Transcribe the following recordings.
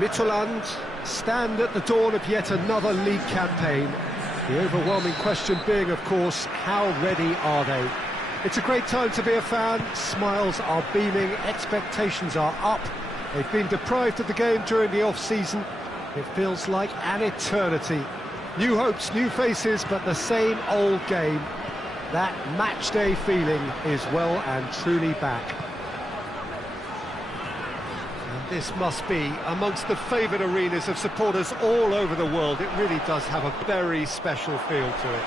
Midtjylland stand at the dawn of yet another league campaign. The overwhelming question being, of course, how ready are they? It's a great time to be a fan. Smiles are beaming, expectations are up. They've been deprived of the game during the off-season. It feels like an eternity. New hopes, new faces, but the same old game. That match-day feeling is well and truly back. And this must be amongst the favoured arenas of supporters all over the world. It really does have a very special feel to it.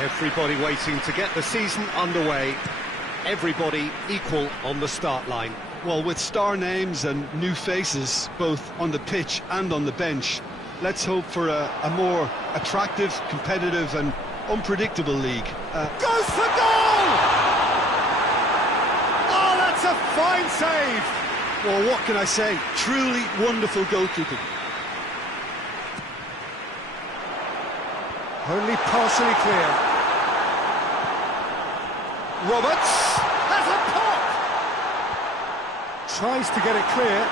Everybody waiting to get the season underway. Everybody equal on the start line. Well, with star names and new faces, both on the pitch and on the bench, let's hope for a more attractive, competitive and unpredictable league. Goes for goal! Oh, that's a fine save! Well, what can I say? Truly wonderful goalkeeping. Only partially clear. Roberts has a pop! Tries to get it clear.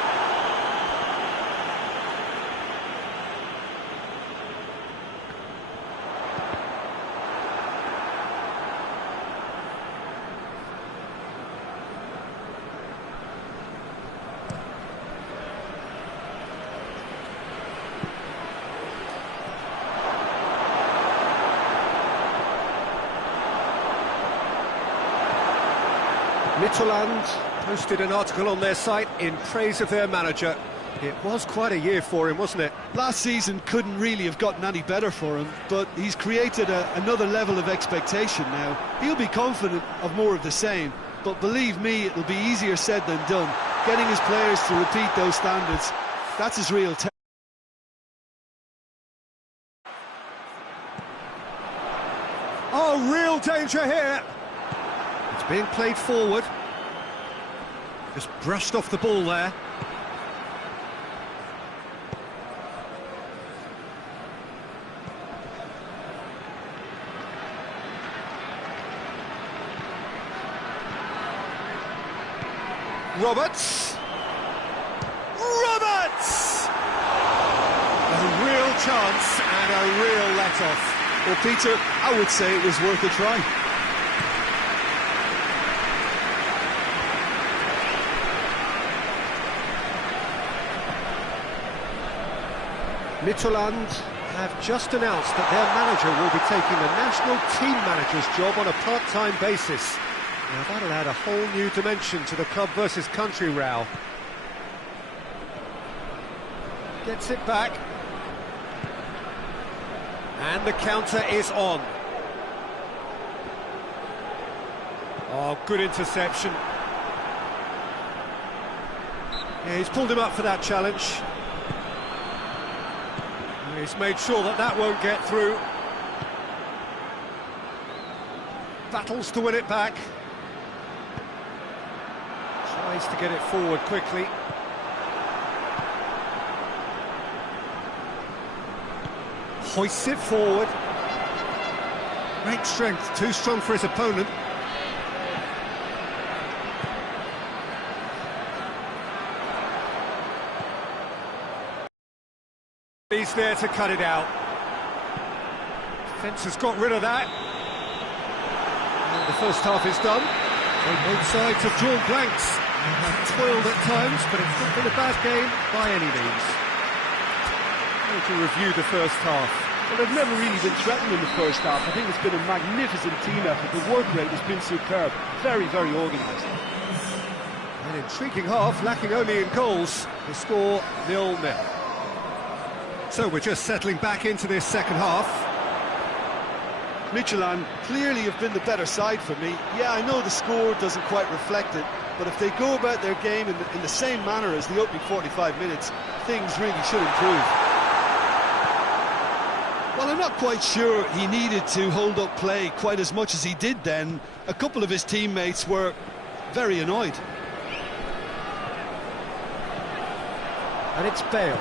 Midtjylland posted an article on their site in praise of their manager. It was quite a year for him, wasn't it? Last season couldn't really have gotten any better for him, but he's created another level of expectation now. He'll be confident of more of the same, but believe me, it'll be easier said than done. Getting his players to repeat those standards, that's his real test. Oh, real danger here! It's being played forward. Just brushed off the ball there. Roberts! Roberts! A real chance and a real let-off. Well, Peter, I would say it was worth a try. Midtjylland have just announced that their manager will be taking the national team manager's job on a part-time basis. Now that'll add a whole new dimension to the club versus country row. Gets it back. And the counter is on. Oh, good interception. Yeah, he's pulled him up for that challenge. He's made sure that that won't get through. Battles to win it back. Tries to get it forward quickly. Hoists it forward. Great strength, too strong for his opponent. He's there to cut it out. Defence has got rid of that. And the first half is done. Both sides have drawn blanks and have toiled at times, but it's not been a bad game by any means. Going to review the first half. Well, they've never really been threatened in the first half. I think it's been a magnificent team effort. The work rate has been superb. Very, very organised. An intriguing half, lacking only in goals. The score 0-0. So we're just settling back into this second half. Midtjylland clearly have been the better side for me. Yeah, I know the score doesn't quite reflect it, but if they go about their game in the same manner as the opening 45 minutes, things really should improve. Well, I'm not quite sure he needed to hold up play quite as much as he did then. A couple of his teammates were very annoyed. And it's Bale.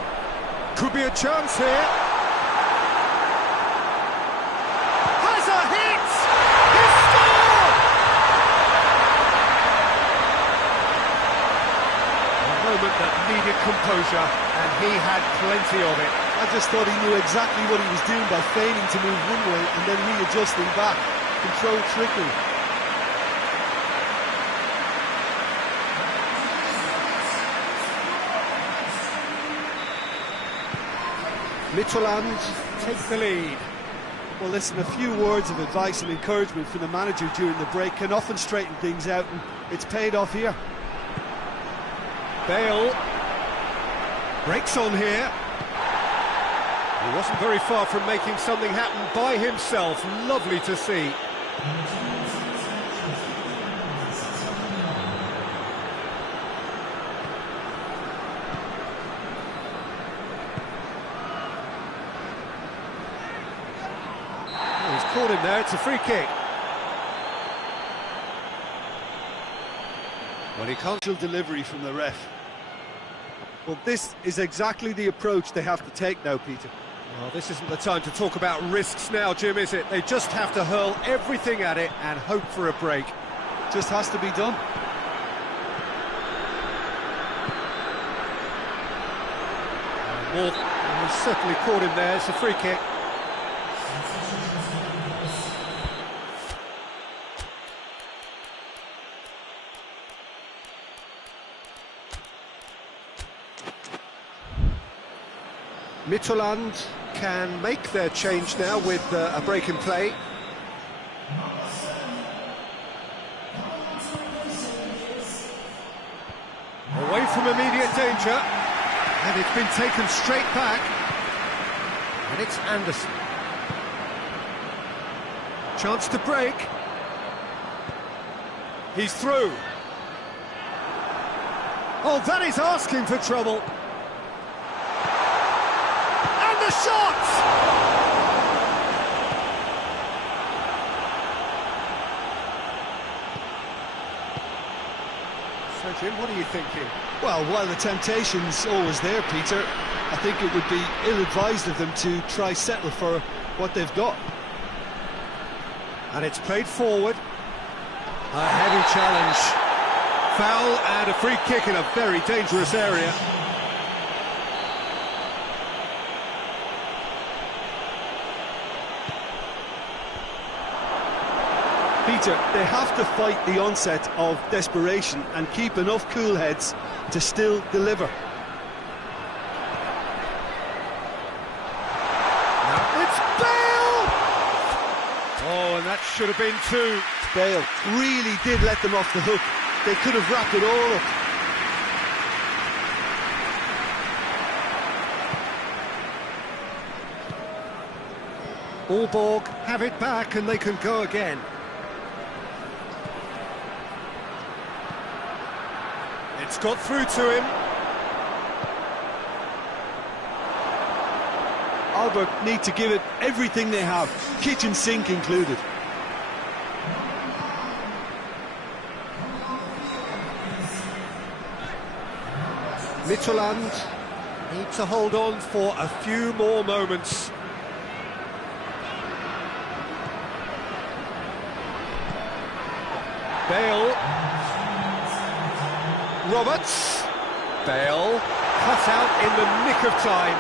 Could be a chance here. Has a hit! He scored! A moment that needed composure, and he had plenty of it. I just thought he knew exactly what he was doing by feigning to move one way and then readjusting back. Controlled trickery. Midtjylland take the lead. Well, listen, a few words of advice and encouragement from the manager during the break can often straighten things out, and it's paid off here. Bale breaks on here. He wasn't very far from making something happen by himself. Lovely to see. Oh, he's caught him there. It's a free kick. Well, he can't delivery from the ref. Well, this is exactly the approach they have to take now, Peter. Well, this isn't the time to talk about risks now, Jim, is it? They just have to hurl everything at it and hope for a break. Just has to be done. He's certainly caught him there. It's a free kick. Midtjylland can make their change now with a break in play. Away from immediate danger, and it's been taken straight back, and it's Anderson. Chance to break. He's through. Oh, that is asking for trouble. The shot! So, Jim, what are you thinking? Well, while the temptation's always there, Peter, I think it would be ill-advised of them to try settle for what they've got. And it's played forward. A heavy challenge. Foul and a free kick in a very dangerous area. Peter, they have to fight the onset of desperation and keep enough cool heads to still deliver. Now it's Bale! Oh, and that should have been two. Bale really did let them off the hook. They could have wrapped it all up. Aalborg have it back and they can go again. It's got through to him. Aalborg need to give it everything they have, kitchen sink included. Midtjylland need to hold on for a few more moments. Bale. Roberts. Bale cut out in the nick of time.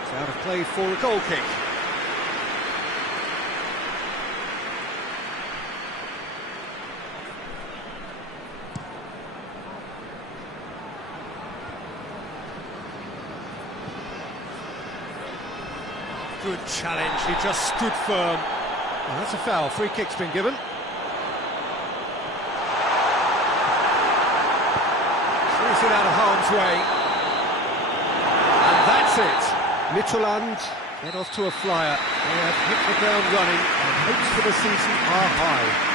It's out of play for a goal kick. Good challenge, he just stood firm. Well, that's a foul, free kick's been given. Clears it out of harm's way. And that's it. Midtjylland get off to a flyer. They have hit the ground running and hopes for the season are high.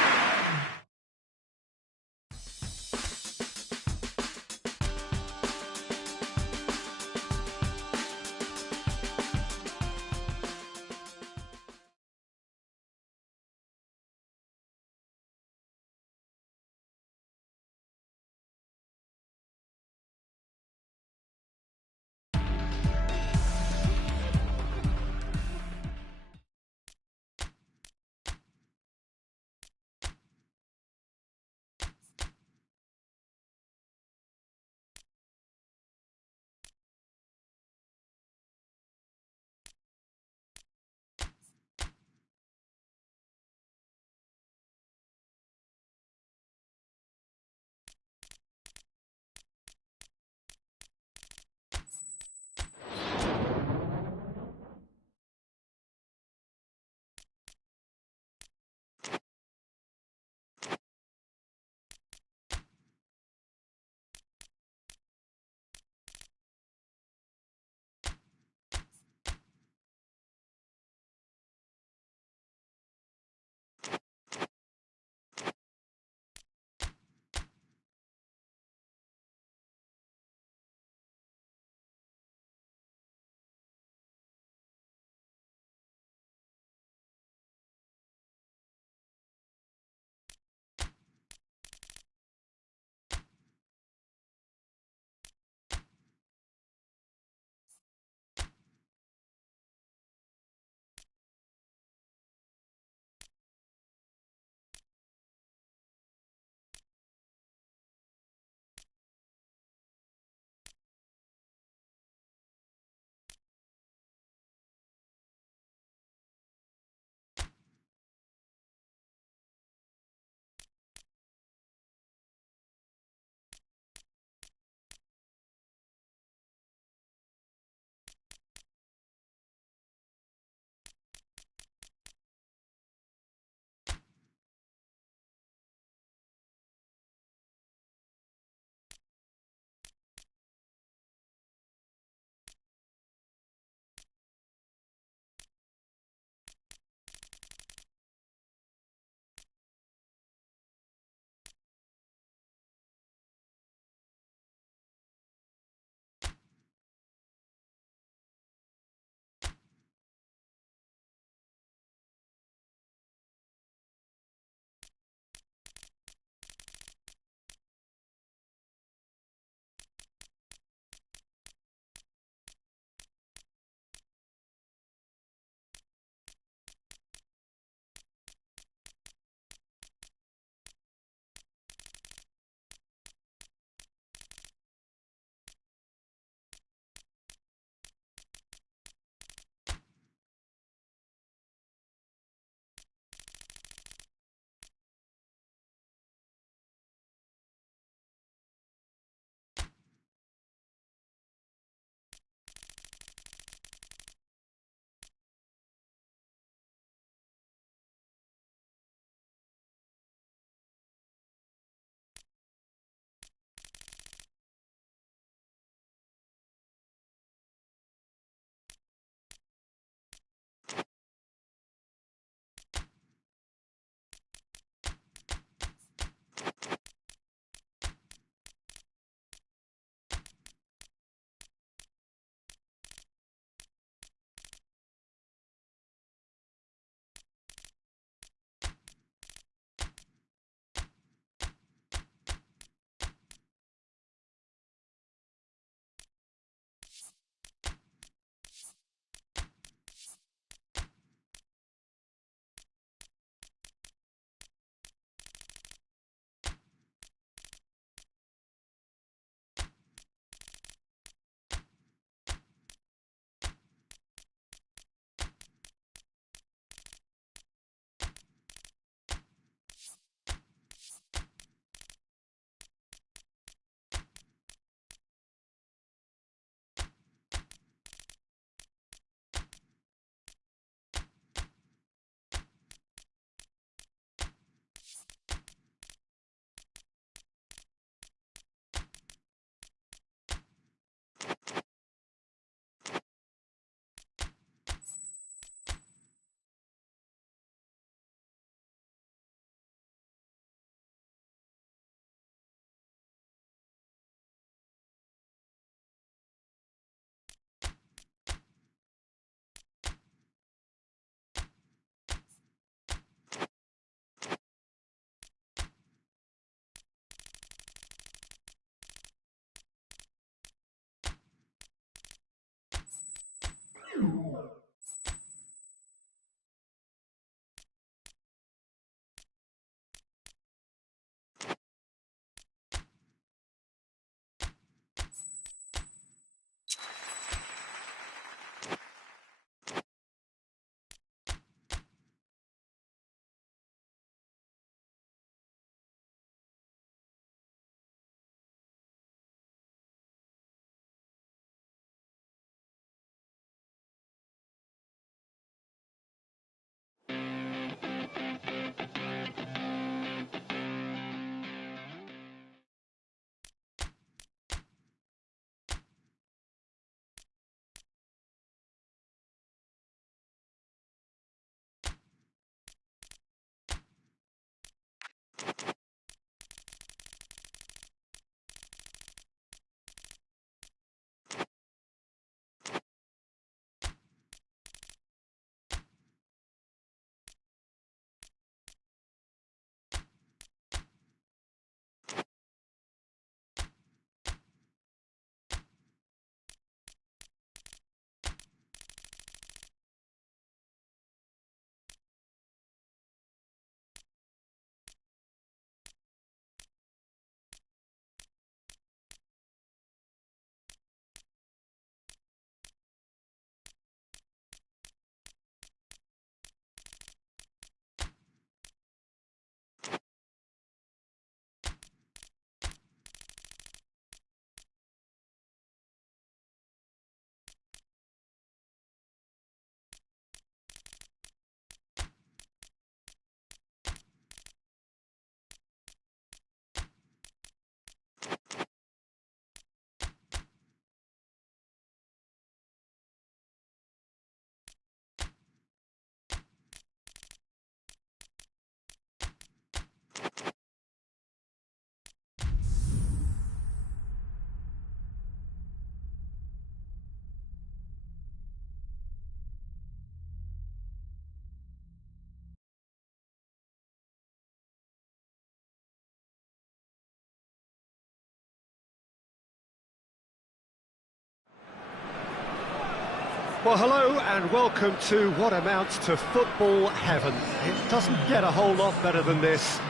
Well, hello and welcome to what amounts to football heaven. It doesn't get a whole lot better than this.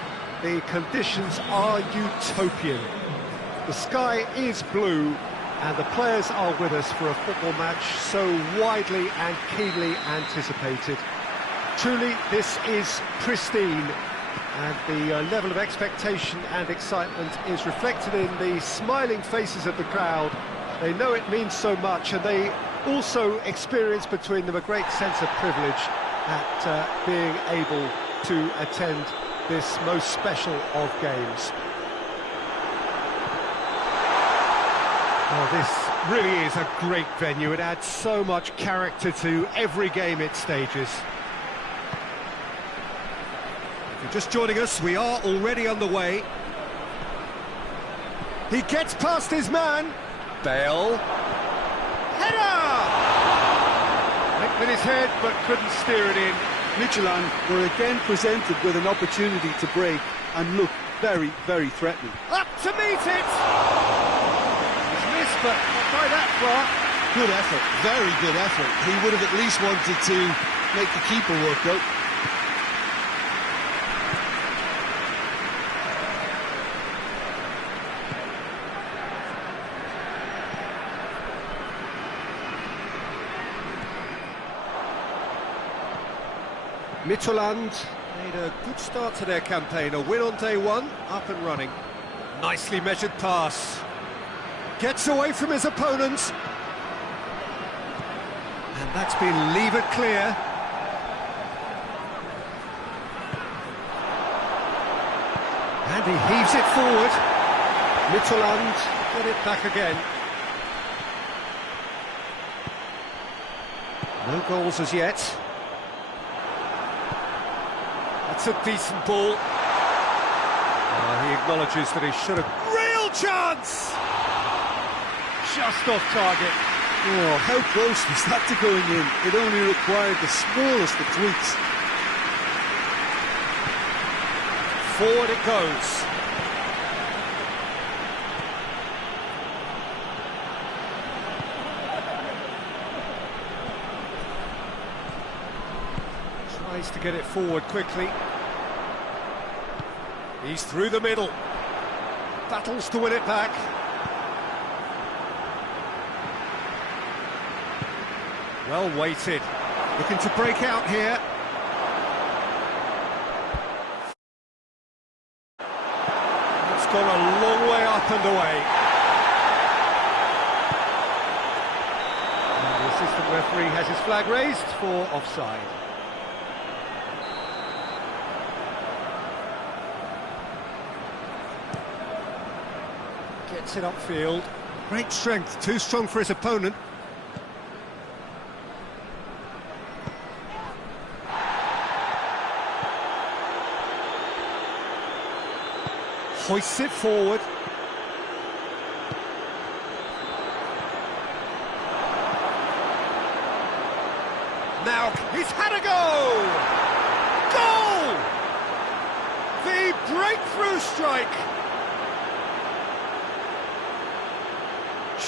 The conditions are utopian. The sky is blue and the players are with us for a football match so widely and keenly anticipated. Truly, this is pristine, and the level of expectation and excitement is reflected in the smiling faces of the crowd. They know it means so much, and they also experience between them a great sense of privilege at being able to attend this most special of games. Oh, this really is a great venue. It adds so much character to every game it stages. If you're just joining us, we are already underway. He gets past his man. Bale. Header! Went with his head, but couldn't steer it in. Midtjylland were again presented with an opportunity to break and look very, very threatening. Up to meet it! He's missed, but not by that far. Good effort, very good effort. He would have at least wanted to make the keeper work out. Midtjylland made a good start to their campaign. A win on day one, up and running. Nicely measured pass. Gets away from his opponents. And that's been levered clear. And he heaves it forward. Midtjylland get it back again. No goals as yet. That's a decent ball. He acknowledges that he should have... Real chance! Just off target. Oh, how close was that to going in? It only required the smallest of tweaks. Forward it goes. Tries to get it forward quickly. He's through the middle. Battles to win it back. Well weighted. Looking to break out here. It's gone a long way up and away. And the assistant referee has his flag raised for offside. Gets it upfield. Great strength, too strong for his opponent. Hoists it forward. Now he's had a go! Goal! The breakthrough strike!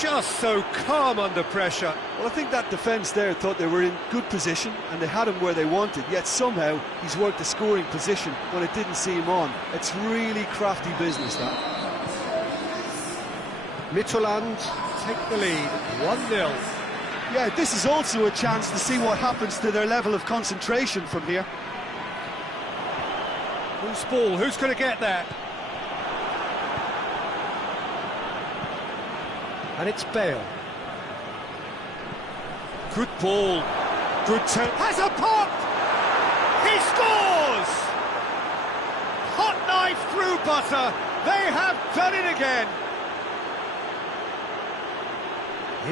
Just so calm under pressure. Well, I think that defence there thought they were in good position and they had him where they wanted, yet somehow he's worked a scoring position when it didn't see him on. It's really crafty business, that. Midtjylland take the lead, 1-0. Yeah, this is also a chance to see what happens to their level of concentration from here. Loose ball, who's going to get that? And it's Bale. Good ball. Good turn. Has a pop! He scores! Hot knife through butter. They have done it again.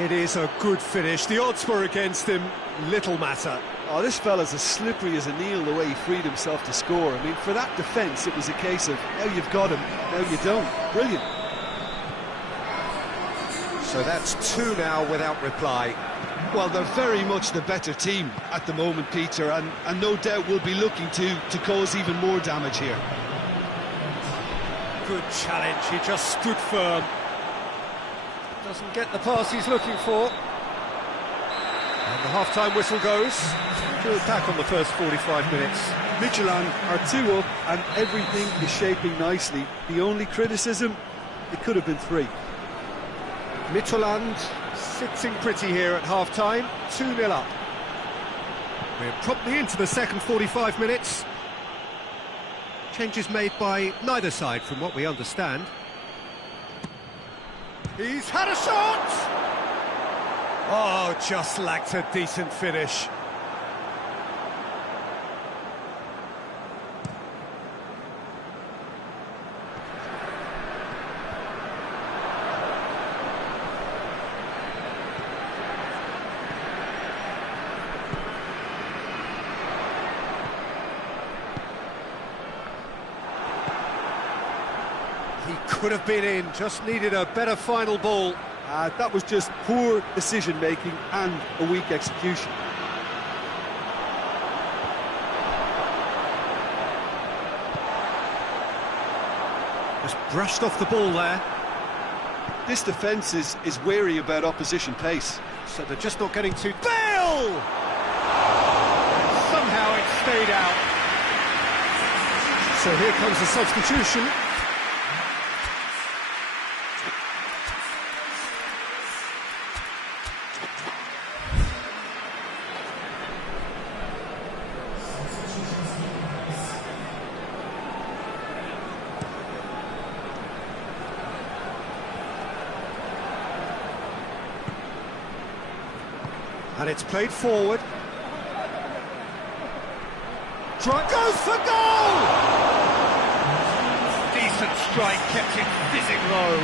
It is a good finish. The odds were against him. Little matter. Oh, this fella's as slippery as a Neil the way he freed himself to score. I mean, for that defence, it was a case of, now you've got him, now you don't. Brilliant. So that's two now without reply. Well, they're very much the better team at the moment, Peter, and no doubt will be looking to cause even more damage here. Good challenge, he just stood firm. Doesn't get the pass he's looking for. And the half-time whistle goes. Good attack on the first 45 minutes. Midtjylland are 2 up and everything is shaping nicely. The only criticism, it could have been 3. Midtjylland sitting pretty here at half-time, 2-0 up. We're promptly into the second 45 minutes. Changes made by neither side from what we understand. He's had a shot! Oh, just lacked a decent finish. He could have been in, just needed a better final ball. That was just poor decision-making and a weak execution. Just brushed off the ball there. This defence is wary about opposition pace. So they're just not getting too... Bale! Somehow it stayed out. So here comes the substitution. And it's played forward. Goes for goal! Decent strike, kept him fizzing low.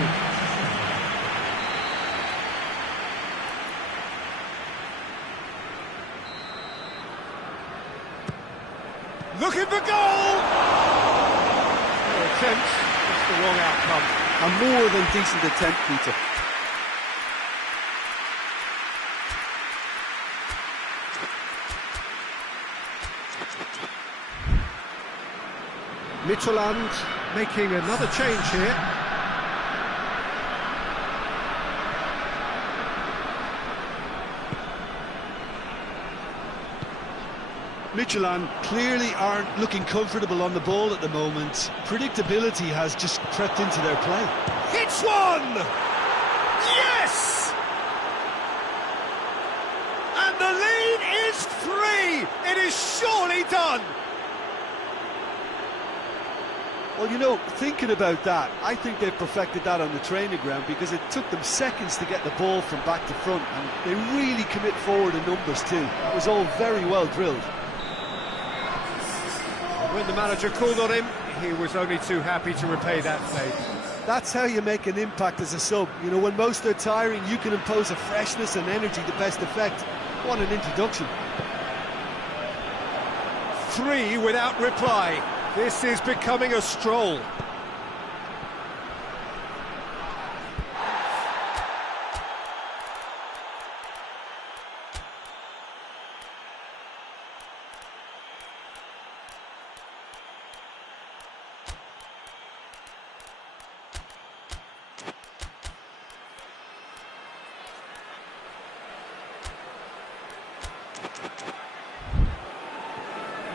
Looking for goal! No attempt, just the wrong outcome. A more than decent attempt, Peter. Midtjylland making another change here. Midtjylland clearly aren't looking comfortable on the ball at the moment. Predictability has just crept into their play. Hits one! Yes! And the lead is 3! It is surely done! Well, you know, thinking about that, I think they've perfected that on the training ground because it took them seconds to get the ball from back to front, and they really commit forward in numbers too. That was all very well drilled. When the manager called on him, he was only too happy to repay that favour. That's how you make an impact as a sub. You know, when most are tiring, you can impose a freshness and energy to best effect. What an introduction. 3 without reply. This is becoming a stroll.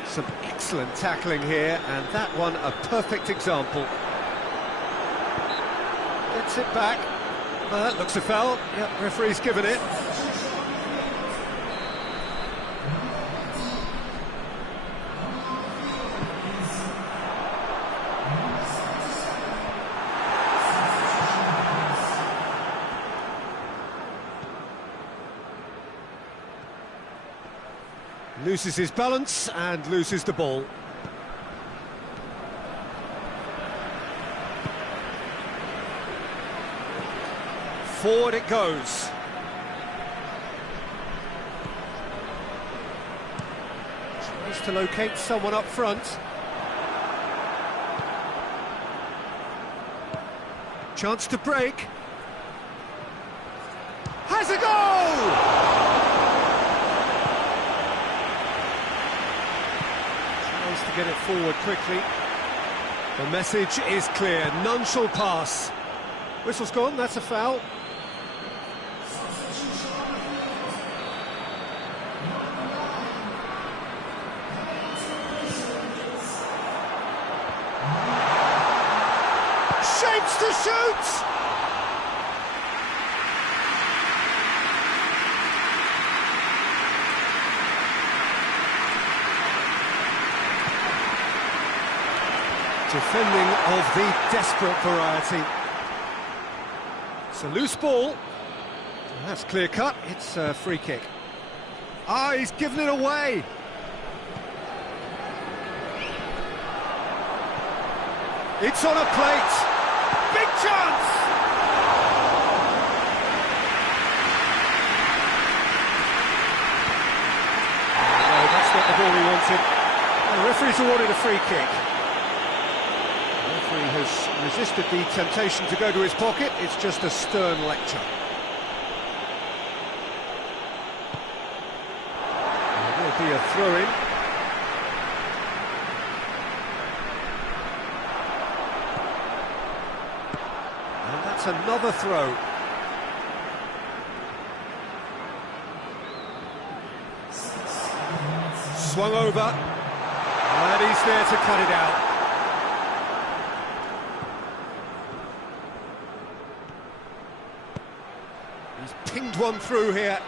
Some excellent tackling here, and that one a perfect example. Gets it back. That looks a foul. Yep, referee's given it. Loses his balance and loses the ball. Forward it goes. Tries to locate someone up front. Chance to break. Has a goal! To get it forward quickly. The message is clear, none shall pass. Whistle's gone, that's a foul. Shapes to shoot! Defending of the desperate variety. It's a loose ball. That's clear cut. It's a free kick. Ah, he's given it away. It's on a plate. Big chance! No, that's not the ball he wanted. The referee's awarded a free kick. The referee has resisted the temptation to go to his pocket. It's just a stern lecture. There will be a throw-in. And that's another throw. Swung over. And he's there to cut it out. He's pinged one through here.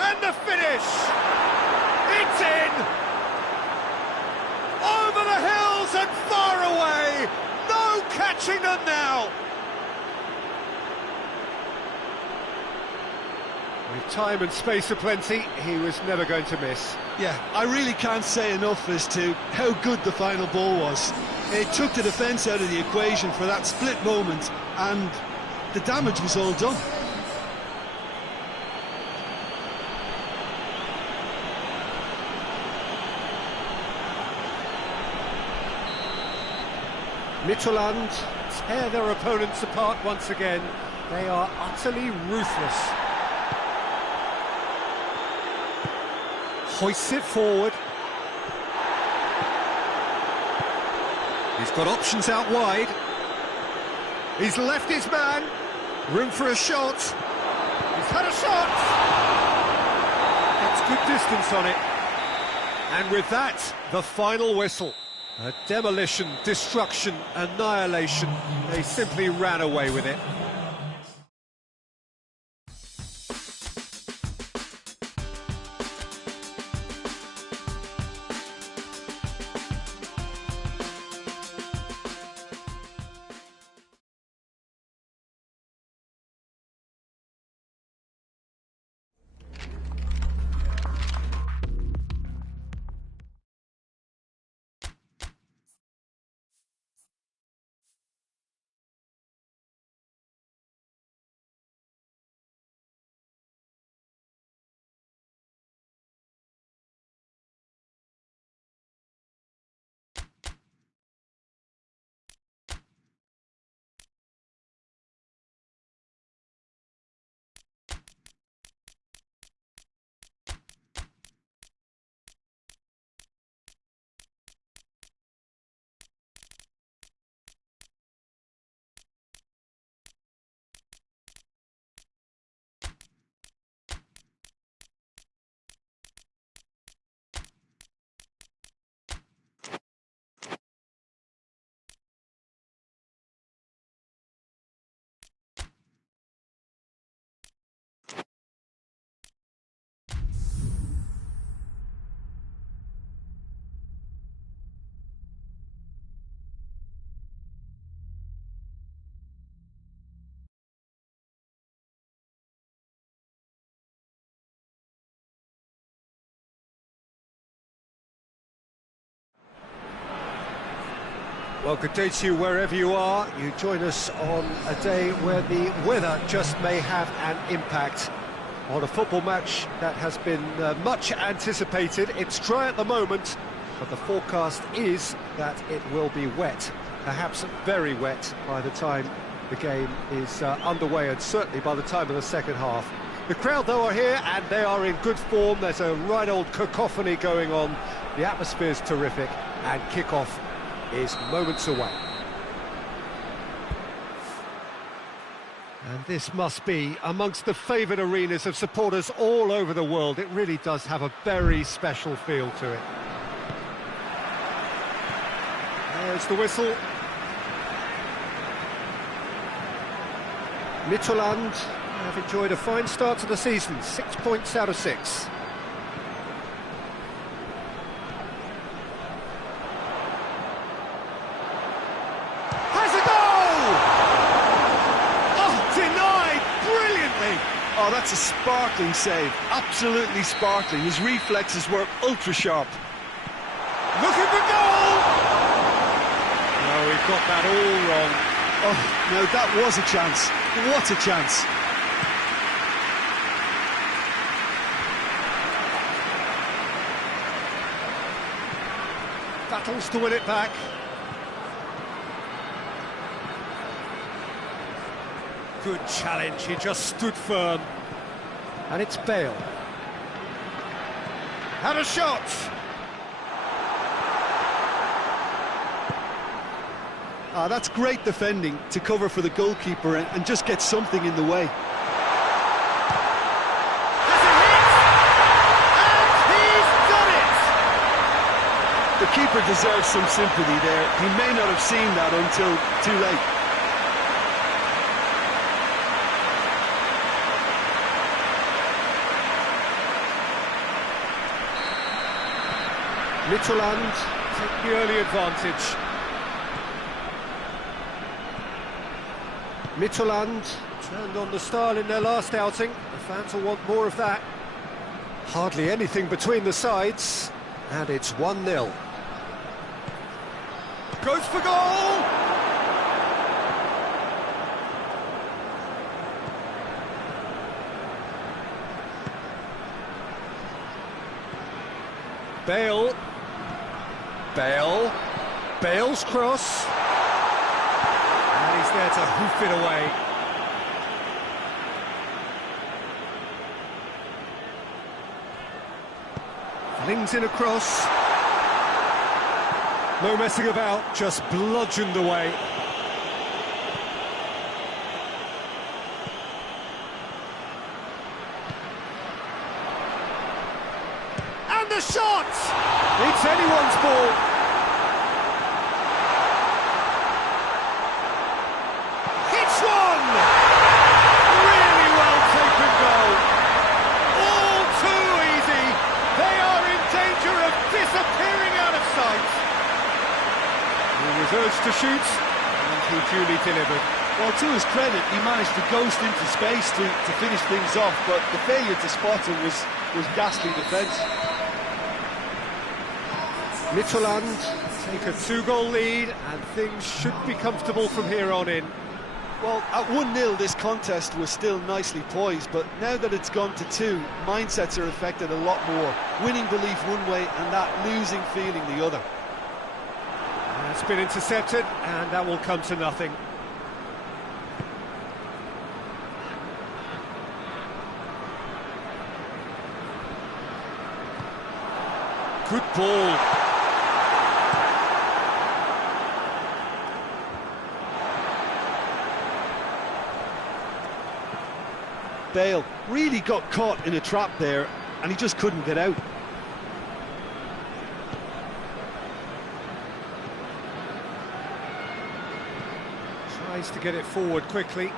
And the finish! It's in! Over the hills and far away! No catching them now! With time and space aplenty, he was never going to miss. Yeah, I really can't say enough as to how good the final ball was. It took the defence out of the equation for that split moment, and the damage was all done. Midtjylland tear their opponents apart once again. They are utterly ruthless. Hoists it forward. He's got options out wide. He's left his man. Room for a shot. He's had a shot. It's good distance on it. And with that, the final whistle. A demolition, destruction, annihilation. They simply ran away with it. Well, good day to you wherever you are. You join us on a day where the weather just may have an impact on a football match that has been much anticipated. It's dry at the moment, but the forecast is that it will be wet, perhaps very wet by the time the game is underway, and certainly by the time of the second half. The crowd, though, are here, and they are in good form. There's a right old cacophony going on. The atmosphere's terrific, and kick-off is moments away. And this must be amongst the favoured arenas of supporters all over the world. It really does have a very special feel to it. There's the whistle. Midtjylland have enjoyed a fine start to the season, 6 points out of 6. Has a goal! Oh, denied brilliantly! Oh, that's a sparkling save, absolutely sparkling. His reflexes were ultra sharp. Looking for goal! No, we've got that all wrong. Oh, no, that was a chance. What a chance. Battles to win it back. Good challenge, he just stood firm. And it's Bale. Had a shot! That's great defending to cover for the goalkeeper and just get something in the way. Has a hit! And he's done it! The keeper deserves some sympathy there. He may not have seen that until too late. Midtjylland take the early advantage. Midtjylland turned on the style in their last outing. The fans will want more of that. Hardly anything between the sides, and it's 1-0. Goes for goal! Bale. Bale's cross. And he's there to hoof it away. Flings in across. No messing about, just bludgeoned away. And the shot! It's anyone's ball. Hits one! Really well taken goal. All too easy. They are in danger of disappearing out of sight. He was urged to shoot, and he duly delivered. Well, to his credit, he managed to ghost into space to finish things off, but the failure to spot him was ghastly defence. Midtjylland take a 2-goal lead, and things should be comfortable from here on in. Well, at 1-0 this contest was still nicely poised, but now that it's gone to 2, mindsets are affected a lot more. Winning belief one way and that losing feeling the other. It's been intercepted, and that will come to nothing. Good ball. Bale really got caught in a trap there, and he just couldn't get out. Tries to get it forward quickly.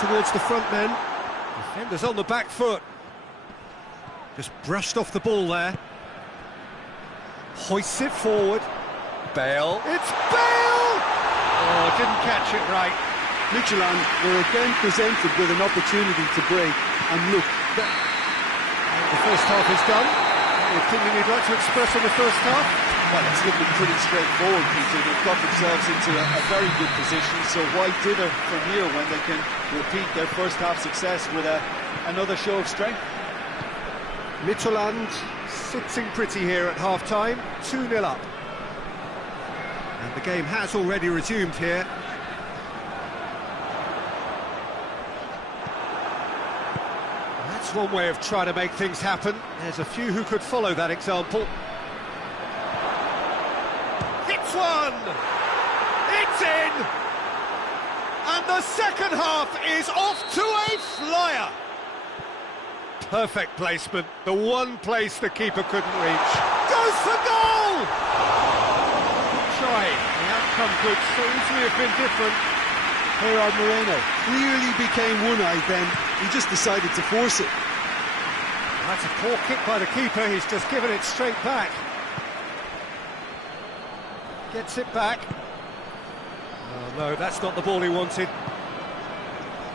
Towards the front men. Defenders on the back foot. Just brushed off the ball there. Hoists it forward. Bale. It's Bale! Oh, didn't catch it right. Midtjylland were again presented with an opportunity to break, and look, the first half is done. Any opinion you'd like to express on the first half? Well, it's looking pretty straightforward, Peter. They've got themselves into a very good position, so why dither from here when they can repeat their first half success with another show of strength? Midtjylland sitting pretty here at half-time, 2-0 up. And the game has already resumed here. That's one way of trying to make things happen. There's a few who could follow that example. Hits one! It's in! And the second half is off to a flyer! Perfect placement, the one place the keeper couldn't reach. Goes for goal! Try. The outcome could so easily have been different. Gerard Moreno clearly became one-eyed then. He just decided to force it. That's a poor kick by the keeper, he's just given it straight back. Gets it back. Oh no, that's not the ball he wanted.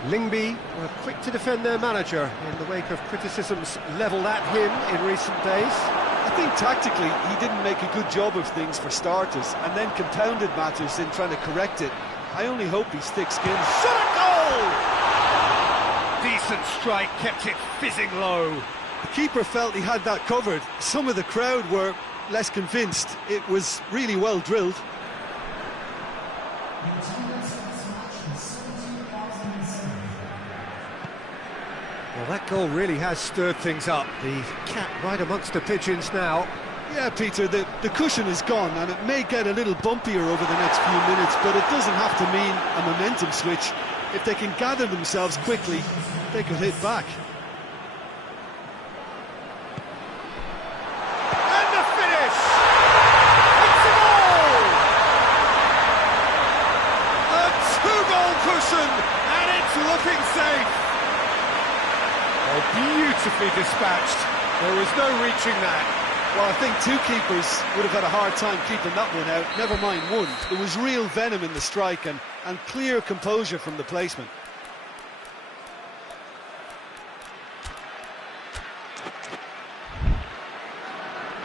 Lyngby were quick to defend their manager in the wake of criticisms levelled at him in recent days. I think tactically he didn't make a good job of things for starters, and then compounded matters in trying to correct it. I only hope he's thick-skinned. Shot a goal! Decent strike, kept it fizzing low. The keeper felt he had that covered. Some of the crowd were less convinced. It was really well drilled. Well, that goal really has stirred things up. The cat right amongst the pigeons now. Yeah, Peter, the cushion is gone, and it may get a little bumpier over the next few minutes, but it doesn't have to mean a momentum switch. If they can gather themselves quickly, they could hit back. And the finish! It's a goal! A two-goal cushion, and it's looking safe. Oh, beautifully dispatched. There was no reaching that. Well, I think two keepers would have had a hard time keeping that one out, never mind one. There was real venom in the strike and clear composure from the placement.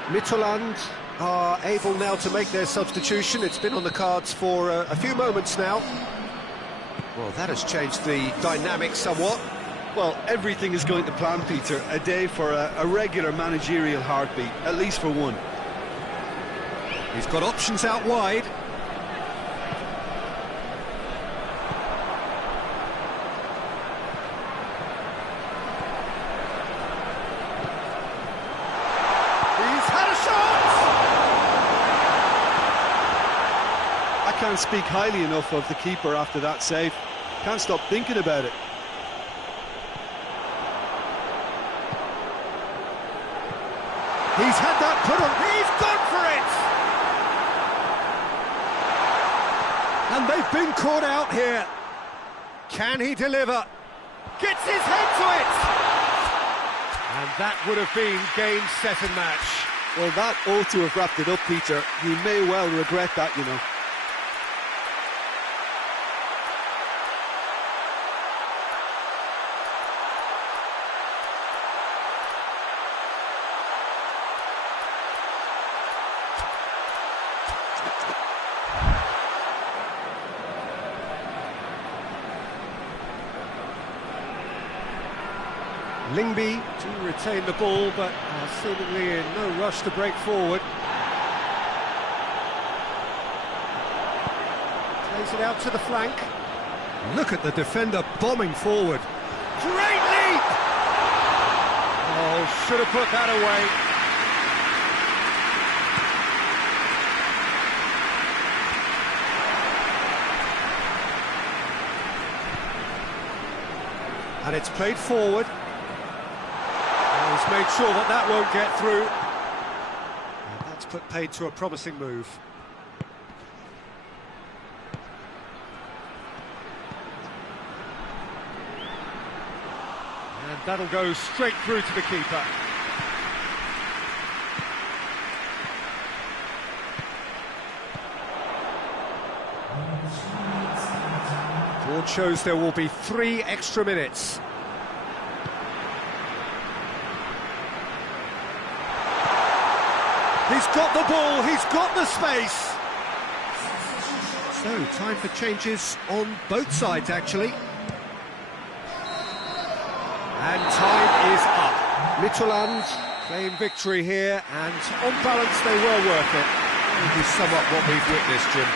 Midtjylland are able now to make their substitution. It's been on the cards for a few moments now. Well, that has changed the dynamic somewhat. Well, everything is going to plan, Peter. A day for a regular managerial heartbeat, at least for one. He's got options out wide. He's had a shot! I can't speak highly enough of the keeper after that save. Can't stop thinking about it. He's had that put on. He's gone for it! And they've been caught out here. Can he deliver? Gets his head to it! And that would have been game, set and match. Well, that ought to have wrapped it up, Peter. You may well regret that, you know. Lyngby to retain the ball, but seemingly in no rush to break forward. Plays it out to the flank. Look at the defender bombing forward. Great leap! Oh, should have put that away. And it's played forward. He's made sure that that won't get through. And that's put paid to a promising move. And that'll go straight through to the keeper. Board shows there will be 3 extra minutes. He's got the ball, he's got the space. So, time for changes on both sides, actually. And time is up. Midtjylland claim victory here, and on balance they were worth it. Would be somewhat what we've witnessed, Jim.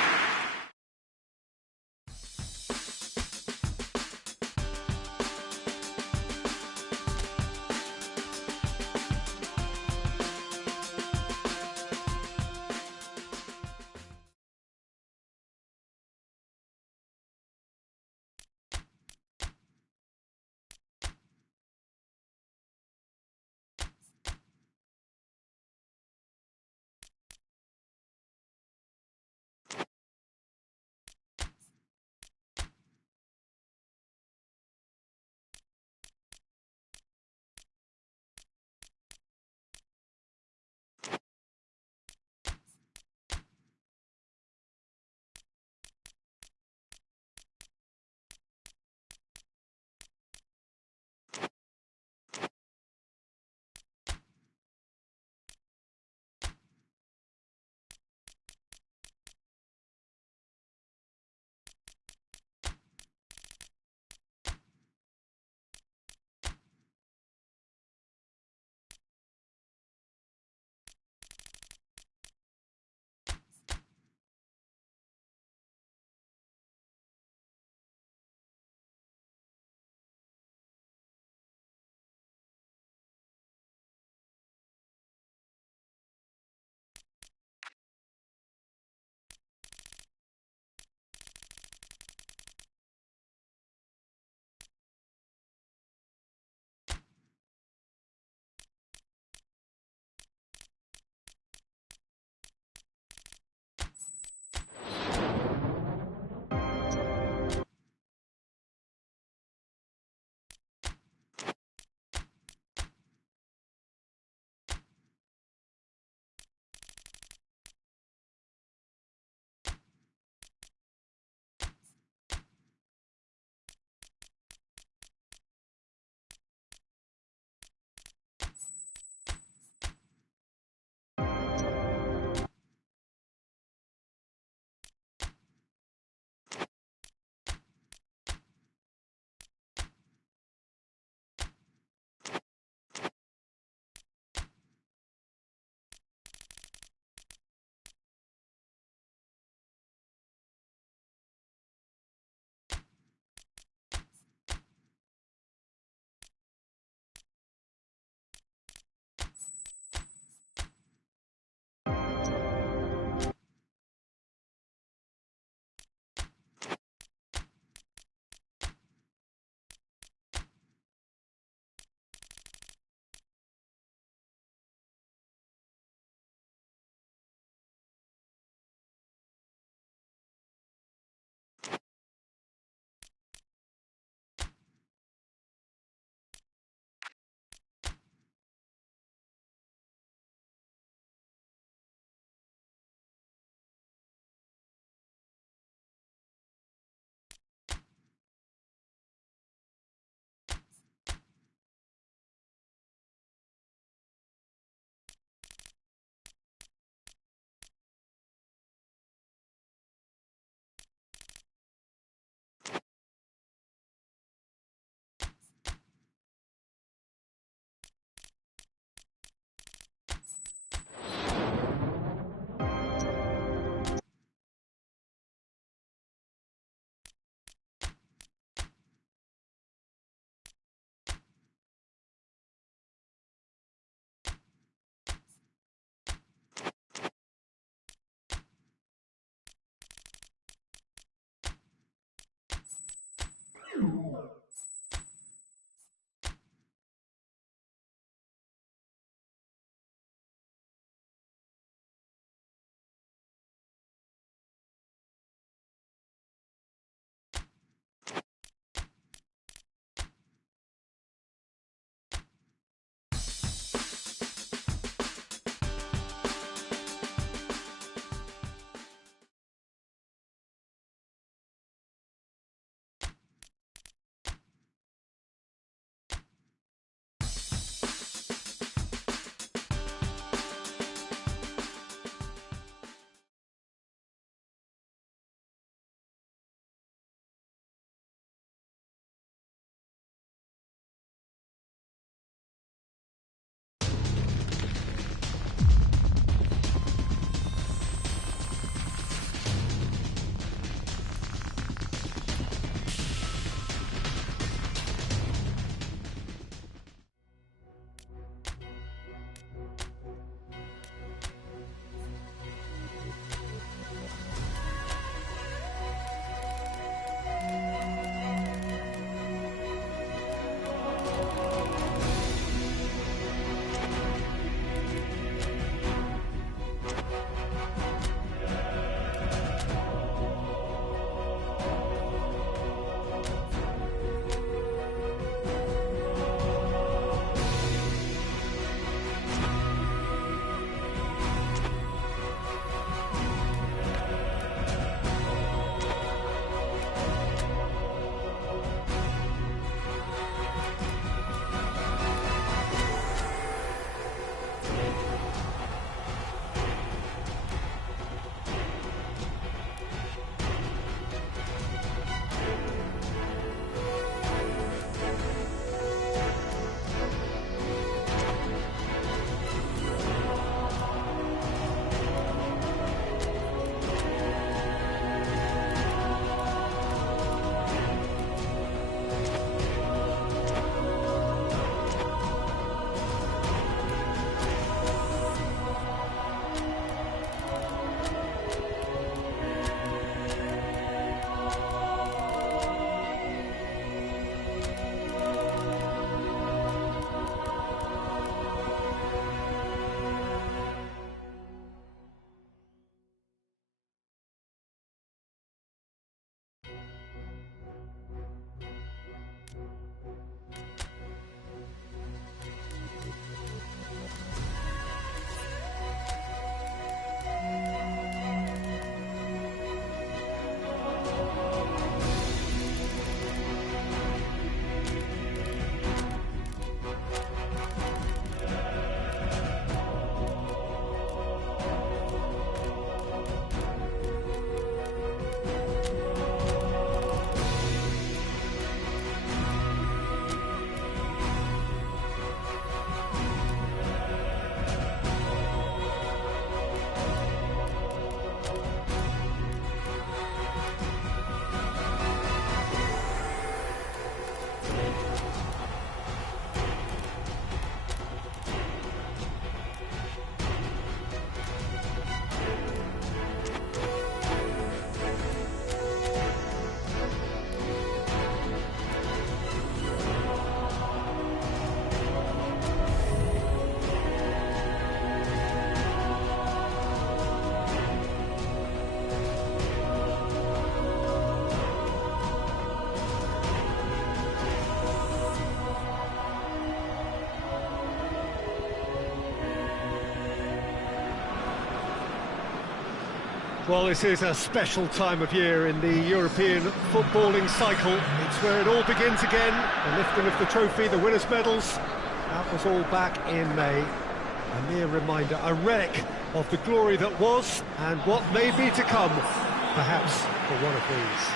Well, this is a special time of year in the European footballing cycle. It's where it all begins again. The lifting of the trophy, the winners' medals. That was all back in May. A mere reminder, a relic of the glory that was and what may be to come, perhaps for one of these.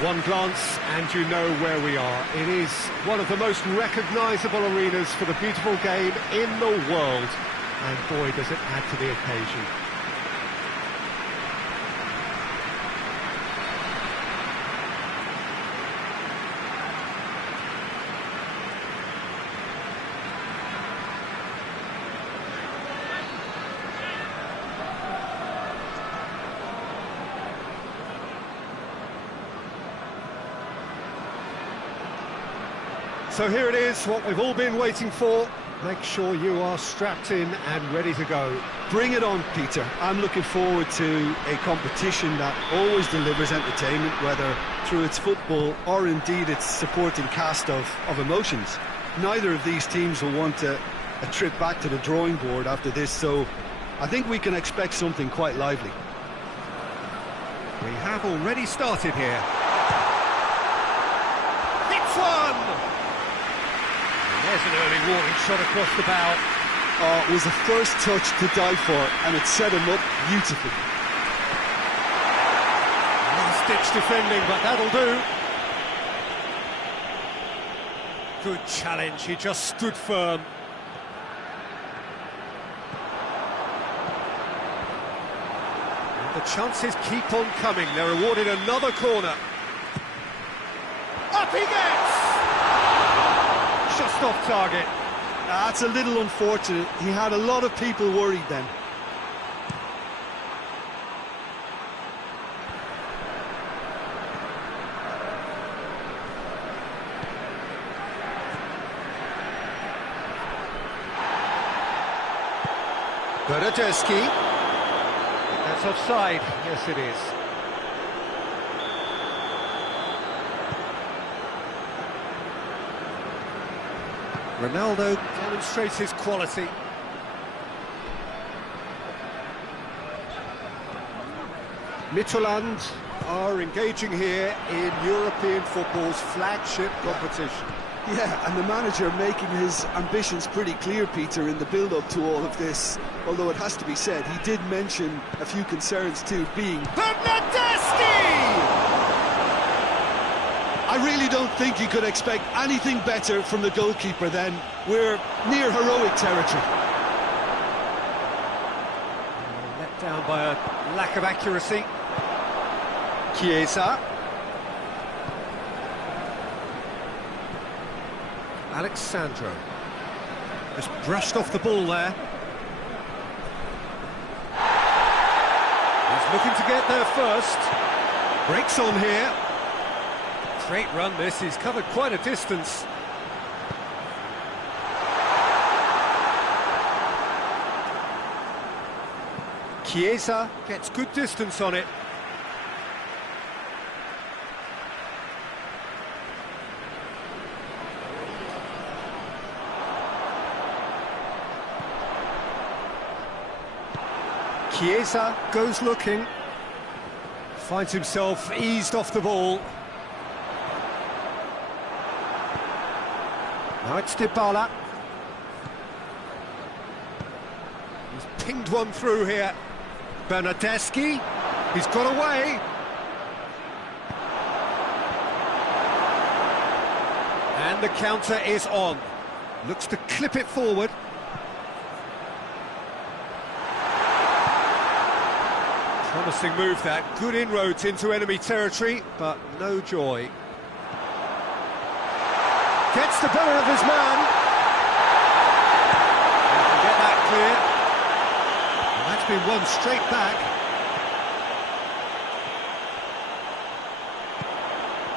One glance and you know where we are. It is one of the most recognisable arenas for the beautiful game in the world. And boy, does it add to the occasion. So here it is, what we've all been waiting for. Make sure you are strapped in and ready to go. Bring it on, Peter. I'm looking forward to a competition that always delivers entertainment, whether through its football or indeed its supporting cast of emotions. Neither of these teams will want a trip back to the drawing board after this, so I think we can expect something quite lively. We have already started here. It's one! There's an early warning shot across the bow. Oh, it was the first touch to die for, and it set him up beautifully. Last-ditch defending, but that'll do. Good challenge, he just stood firm. And the chances keep on coming. They're awarded another corner. Up he gets! Just off target. That's a little unfortunate. He had a lot of people worried then. Bernardeschi. That's offside. Yes, it is. Ronaldo demonstrates his quality. Midtjylland are engaging here in European football's flagship competition. Yeah, and the manager making his ambitions pretty clear, Peter, in the build-up to all of this. Although it has to be said, he did mention a few concerns too, being Bernardeschi! I really don't think you could expect anything better from the goalkeeper then. We're near heroic territory. Let down by a lack of accuracy. Chiesa. Alexandro. Just brushed off the ball there. He's looking to get there first. Breaks on here. Great run this, he's covered quite a distance. Chiesa gets good distance on it. Chiesa goes looking. Finds himself eased off the ball. Now it's Dybala. He's pinged one through here. Bernardeschi. He's got away. And the counter is on. Looks to clip it forward. Promising move that. Good inroads into enemy territory, but no joy. Gets the better of his man. He can get that clear. And that's been won straight back.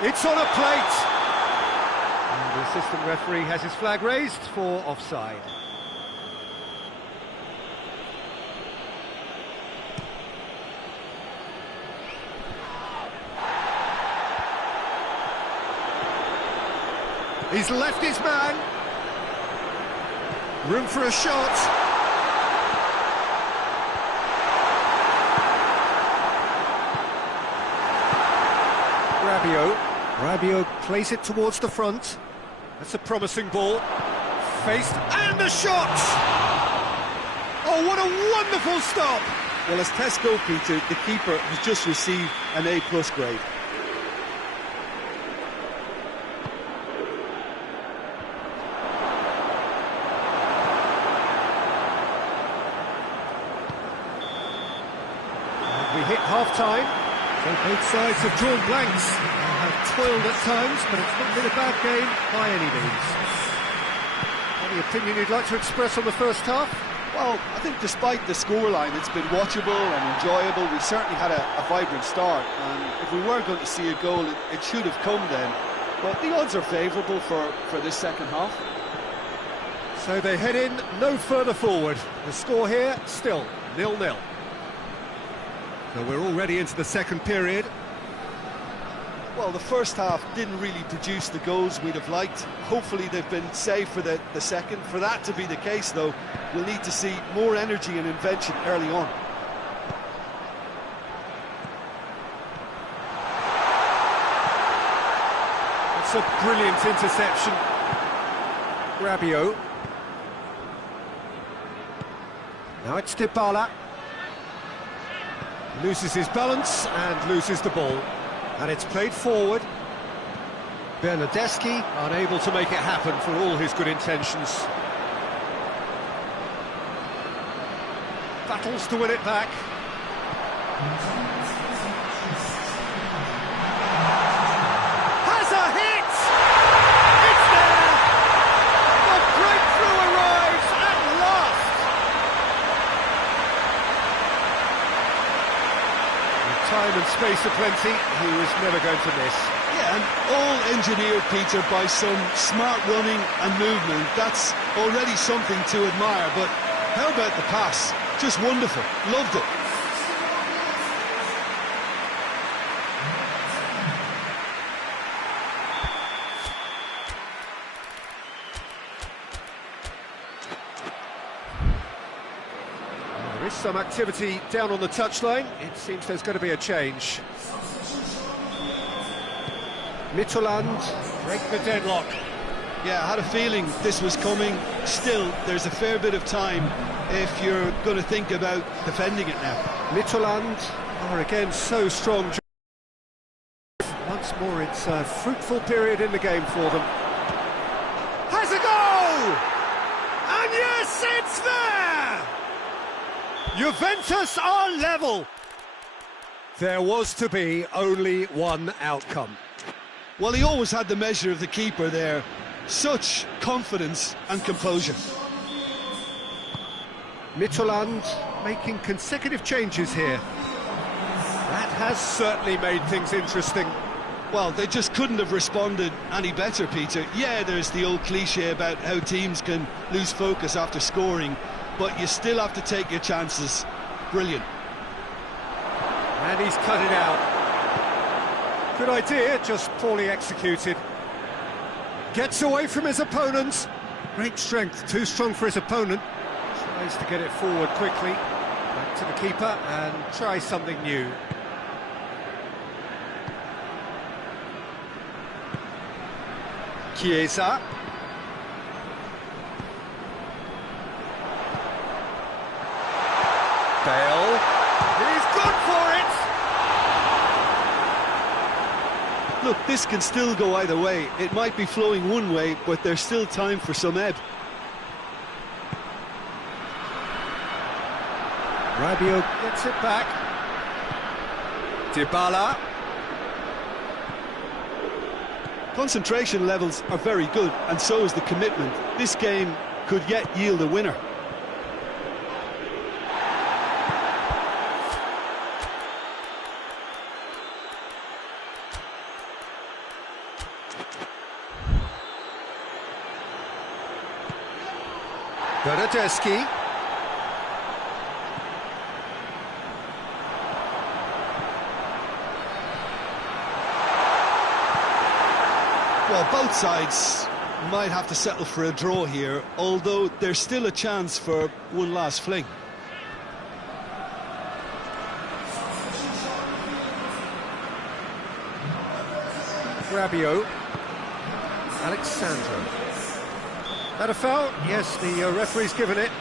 It's on a plate. And the assistant referee has his flag raised for offside. He's left his man. Room for a shot. Rabiot plays it towards the front. That's a promising ball. Faced, and the shot! Oh, what a wonderful stop! Well, as tests go, Peter, the keeper has just received an A+ grade. And we hit half-time. So both sides have drawn blanks. They have toiled at times, but it's not been a bad game by any means. Any opinion you'd like to express on the first half? Well, I think despite the scoreline, it's been watchable and enjoyable. We certainly had a vibrant start, and if we were going to see a goal, it should have come then. But the odds are favourable for this second half. So they head in no further forward. The score here, still 0-0. So we're already into the second period. Well, the first half didn't really produce the goals we'd have liked. Hopefully they've been saved for the second. For that to be the case, though, we'll need to see more energy and invention early on. It's a brilliant interception. Rabiot. Now it's Dybala. Loses his balance and loses the ball. And it's played forward. Bernardeschi unable to make it happen for all his good intentions. Battles to win it back. Has a hit! It's there! The breakthrough arrives at last! With time and space aplenty, he was never going to miss. Yeah, and all engineered, Peter, by some smart running and movement. That's already something to admire, but how about the pass? Just wonderful. Loved it. There is some activity down on the touchline. It seems there's going to be a change. Mittelland break the deadlock. Yeah, I had a feeling this was coming. Still, there's a fair bit of time if you're going to think about defending it now. Mittelland are again so strong. Once more, it's a fruitful period in the game for them. Has a goal! And yes, it's there! Juventus are level. There was to be only one outcome. Well, he always had the measure of the keeper there. Such confidence and composure. Mittelland making consecutive changes here. That has certainly made things interesting. Well, they just couldn't have responded any better, Peter. Yeah, there's the old cliche about how teams can lose focus after scoring, but you still have to take your chances. Brilliant. And he's cut it out. Good idea, just poorly executed. Gets away from his opponent. Great strength, too strong for his opponent. Tries to get it forward quickly. Back to the keeper and try something new. Chiesa. Bale. He's gone for it! Look, this can still go either way. It might be flowing one way, but there's still time for some ebb. Rabiot gets it back. Dybala. Concentration levels are very good, and so is the commitment. This game could yet yield a winner. Bernardeschi. Well, both sides Might have to settle for a draw here, although there's still a chance for one last fling. Rabiot. Alexandro. That a foul? Yes, the referee's given it.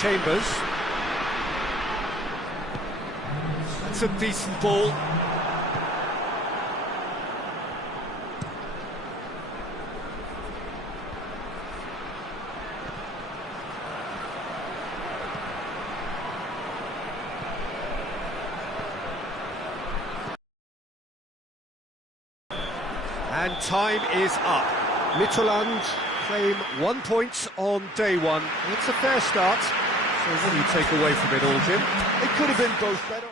Chambers. That's a decent ball. And time is up. Midtjylland claim 1 point on day one. It's a fair start. So what do you take away from it all, Jim? It could have been both better.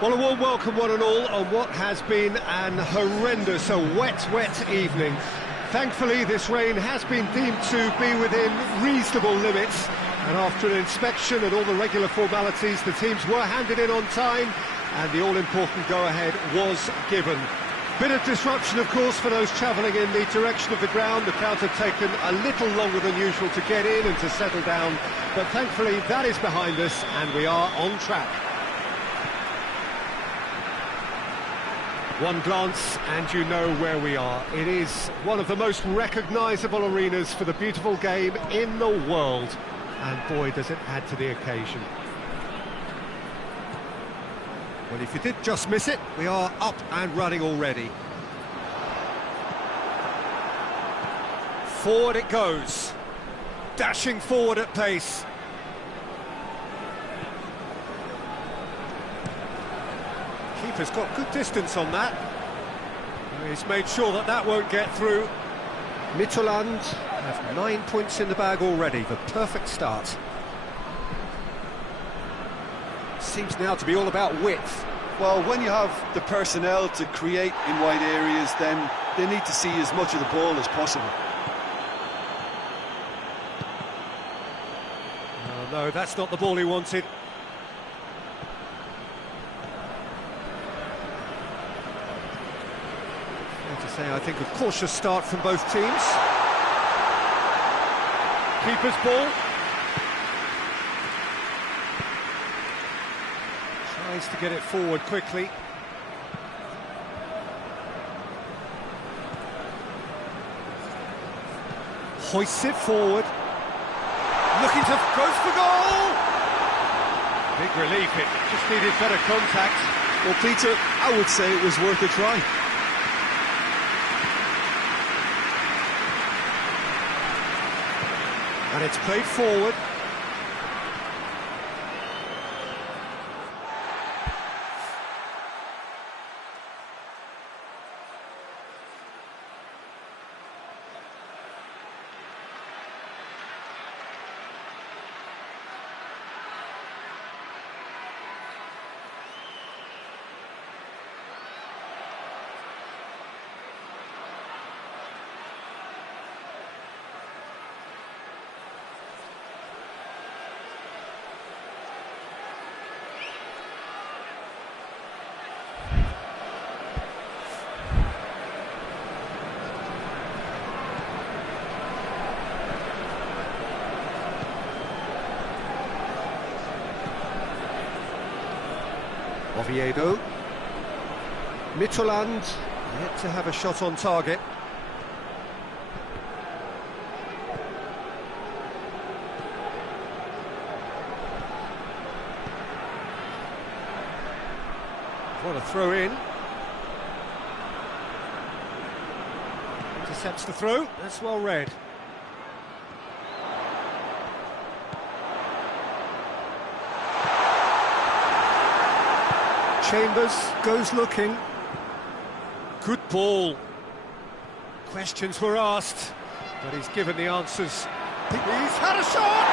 Well, a warm welcome one and all on what has been an horrendous, wet evening. Thankfully, this rain has been deemed to be within reasonable limits, and after an inspection and all the regular formalities, the teams were handed in on time, and the all-important go-ahead was given. Bit of disruption, of course, for those travelling in the direction of the ground. The crowd had taken a little longer than usual to get in and to settle down, but thankfully that is behind us, and we are on track. One glance and you know where we are. It is one of the most recognisable arenas for the beautiful game in the world. And boy, does it add to the occasion. Well, if you did just miss it, we are up and running already. Forward it goes. Dashing forward at pace. Keeper's got good distance on that. He's made sure that that won't get through. Midtjylland have 9 points in the bag already, the perfect start. Seems now to be all about width. Well, when you have the personnel to create in wide areas, then they need to see as much of the ball as possible. Oh, no, that's not the ball he wanted. I think a cautious start from both teams. Keeper's ball. Tries to get it forward quickly. Hoists it forward. Looking to go for goal! Big relief, it just needed better contact. Well, Peter, I would say it was worth a try. And it's played forward. Oviedo. Midtjylland yet to have a shot on target. What a throw in. Intercepts the throw. That's well read. Chambers goes looking. Good ball. Questions were asked, but he's given the answers. He's had a shot!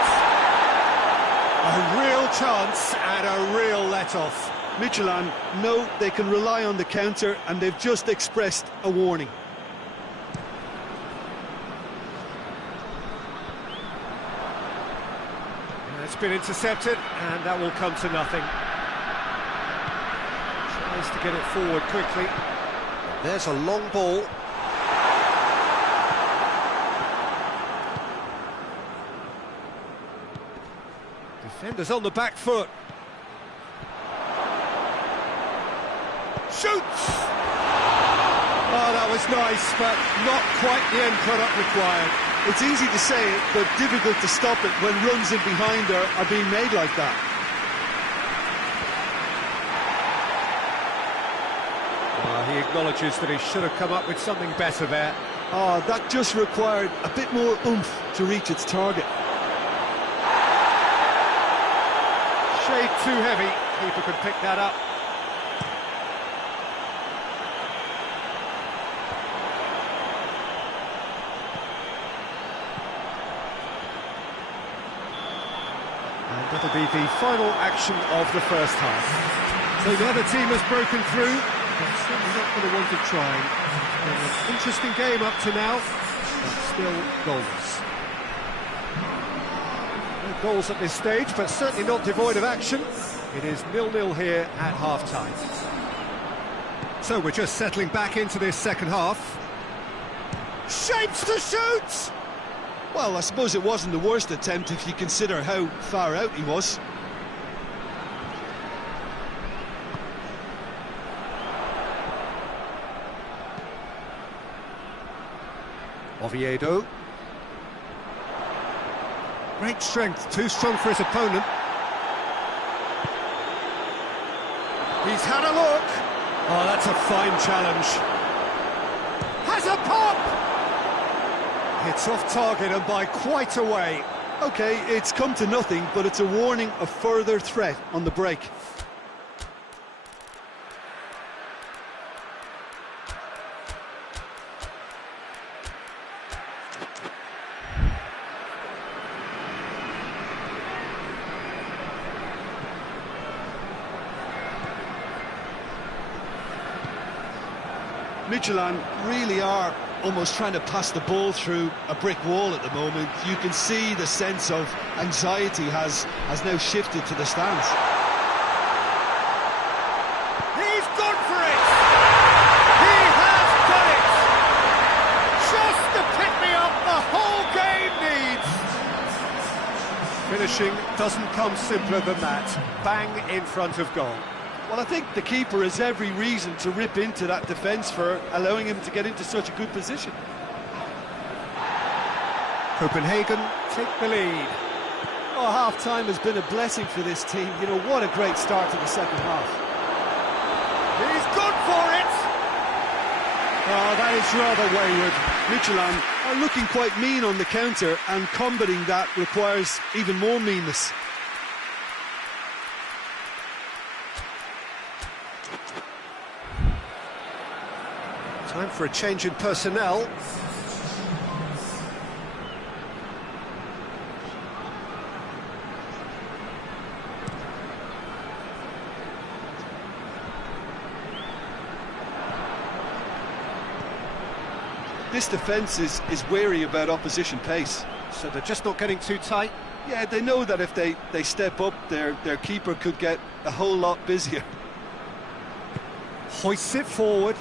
A real chance and a real let-off. Midtjylland know they can rely on the counter, and they've just expressed a warning. It's been intercepted, and that will come to nothing. Tries to get it forward quickly. There's a long ball. Defenders on the back foot. Shoots! Oh, that was nice, but not quite the end product required. It's easy to say it, but difficult to stop it when runs in behind are being made like that. He acknowledges that he should have come up with something better there. Oh, that just required a bit more oomph to reach its target. Shade too heavy. Keeper could pick that up. And that'll be the final action of the first half. So the other team has broken through, but certainly not for the want of trying. Been an interesting game up to now, but still goals. No goals at this stage, but certainly not devoid of action. It is 0-0 here at half-time. So we're just settling back into this second half. Shapes to shoot! Well, I suppose it wasn't the worst attempt if you consider how far out he was. Oviedo. Great strength, too strong for his opponent. He's had a look. Oh, that's a fine challenge. Has a pop! It's off target and by quite a way. OK, it's come to nothing, but it's a warning of further threat on the break. Midtjylland really are almost trying to pass the ball through a brick wall at the moment. You can see the sense of anxiety has now shifted to the stands. He's gone for it! He has done it! Just the pick-me-up the whole game needs! Finishing doesn't come simpler than that. Bang in front of goal. Well, I think the keeper has every reason to rip into that defence for allowing him to get into such a good position. Copenhagen take the lead. Oh, half-time has been a blessing for this team. You know, what a great start to the second half. He's gone for it! Oh, that is rather wayward. Midtjylland are looking quite mean on the counter, and combating that requires even more meanness. Time for a change in personnel. This defence is wary about opposition pace. So they're just not getting too tight. Yeah, they know that if they step up, their keeper could get a whole lot busier. Hoists it forward.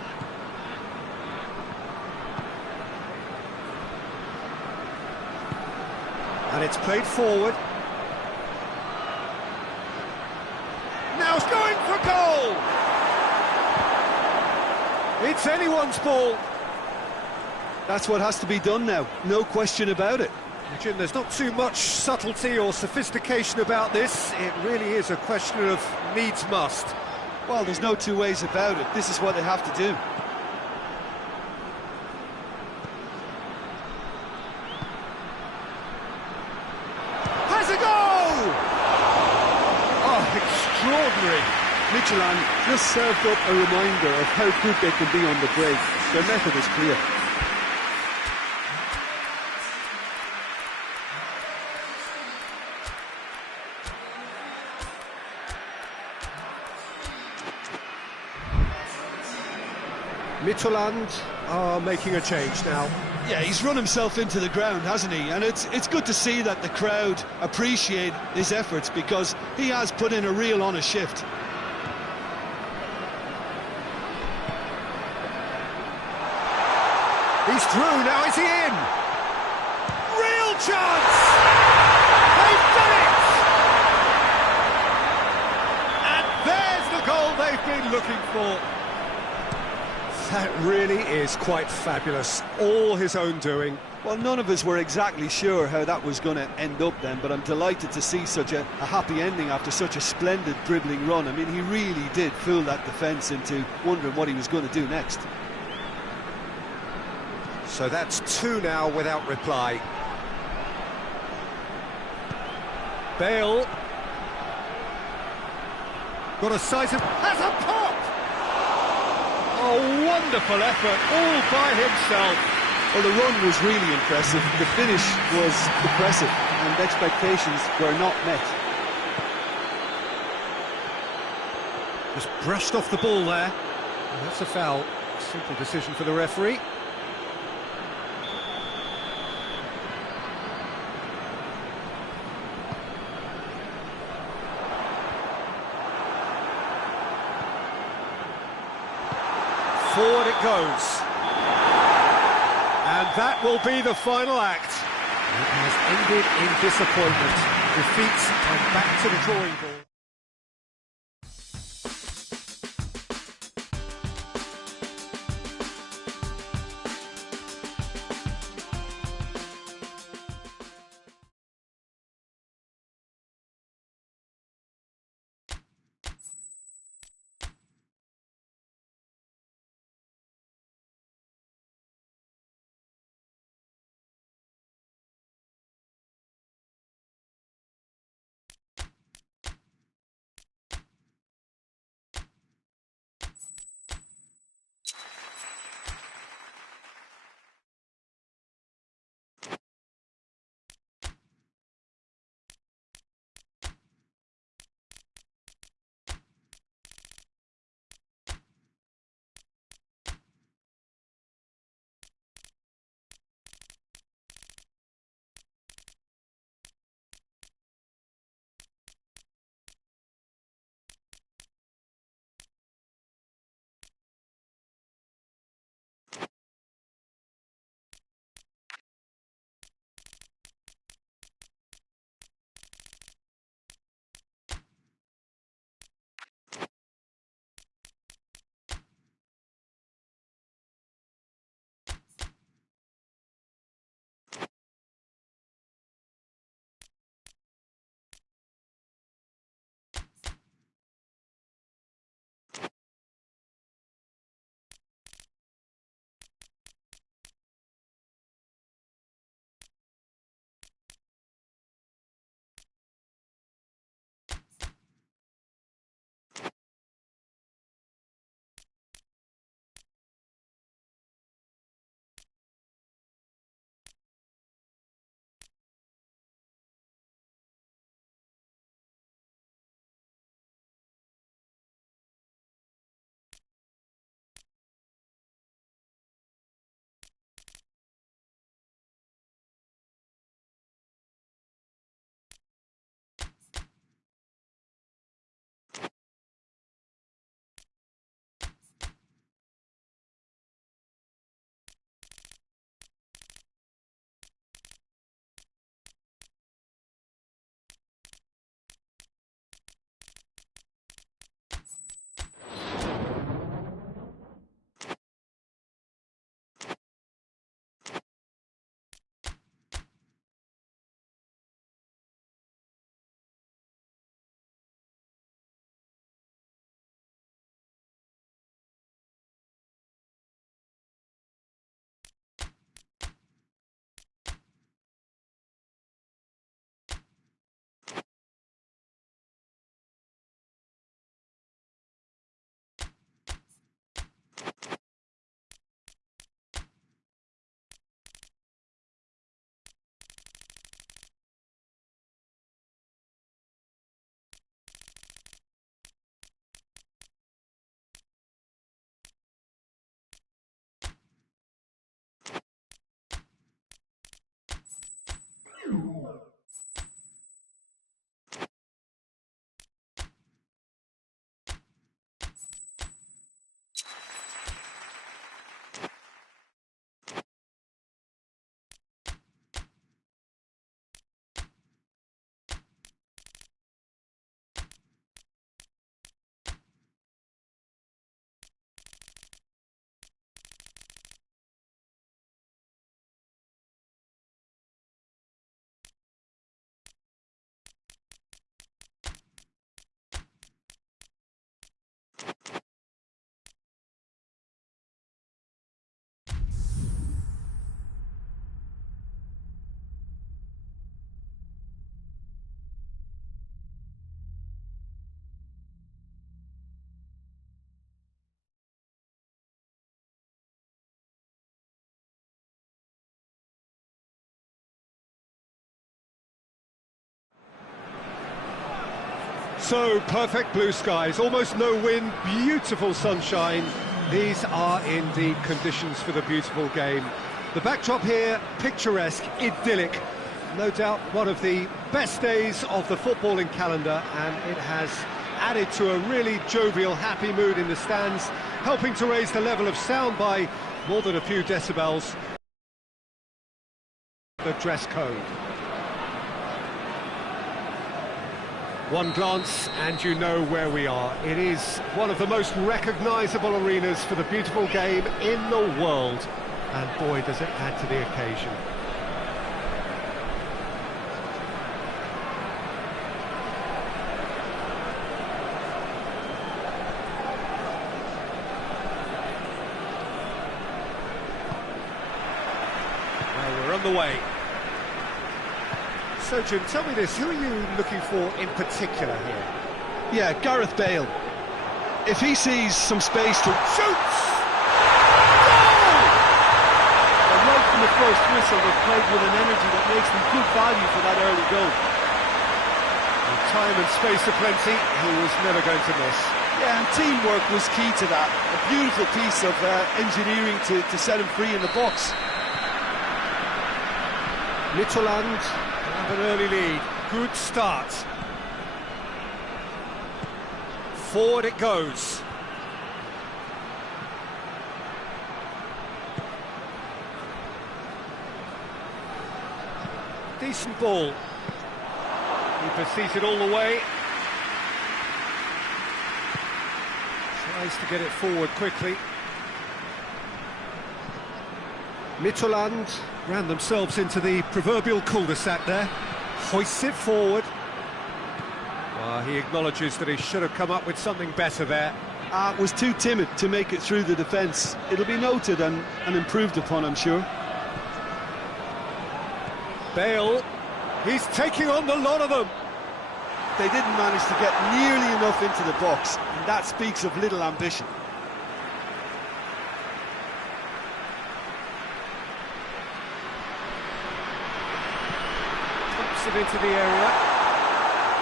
And it's played forward. Now it's going for goal! It's anyone's ball. That's what has to be done now, no question about it. Jim, there's not too much subtlety or sophistication about this. It really is a question of needs must. Well, there's no two ways about it. This is what they have to do. Has a goal! Oh, extraordinary. Midtjylland just served up a reminder of how good they can be on the break. Their method is clear. Midtjylland are making a change now. Yeah, he's run himself into the ground, hasn't he? And it's good to see that the crowd appreciate his efforts, because he has put in a real honest shift. He's through, now is he in? Real chance! They've done it! And there's the goal they've been looking for. That really is quite fabulous, all his own doing. Well, none of us were exactly sure how that was going to end up then, but I'm delighted to see such a happy ending after such a splendid dribbling run. I mean, he really did fool that defence into wondering what he was going to do next. So that's two now without reply. Bale. Got a size of... has a pop! Oh, wonderful effort, all by himself. Well, the run was really impressive, the finish was impressive, and expectations were not met. Just brushed off the ball there. And that's a foul. Simple decision for the referee. Forward it goes. And that will be the final act. It has ended in disappointment. Defeats and back to the drawing board. So, perfect blue skies, almost no wind, beautiful sunshine. These are indeed conditions for the beautiful game. The backdrop here, picturesque, idyllic. No doubt one of the best days of the footballing calendar, and it has added to a really jovial, happy mood in the stands, helping to raise the level of sound by more than a few decibels. The dress code. One glance and you know where we are. It is one of the most recognisable arenas for the beautiful game in the world. And boy, does it add to the occasion. Well, we're on the way. So, Jim, tell me this, who are you looking for in particular here? Yeah, Gareth Bale. If he sees some space to... Shoots! And right from the first whistle, they played with an energy that makes them good value for that early goal. With time and space aplenty, he was never going to miss. Yeah, and teamwork was key to that. A beautiful piece of engineering to set him free in the box. Mittelland have an early lead. Good start. Forward it goes. Decent ball. Keeper sees it all the way. Tries to get it forward quickly. Mittelland ran themselves into the proverbial cul-de-sac there. Hoists it forward. He acknowledges that he should have come up with something better there. Was too timid to make it through the defence. It'll be noted and improved upon, I'm sure. Bale, he's taking on the lot of them. They didn't manage to get nearly enough into the box, and that speaks of little ambition. Pumps it into the area.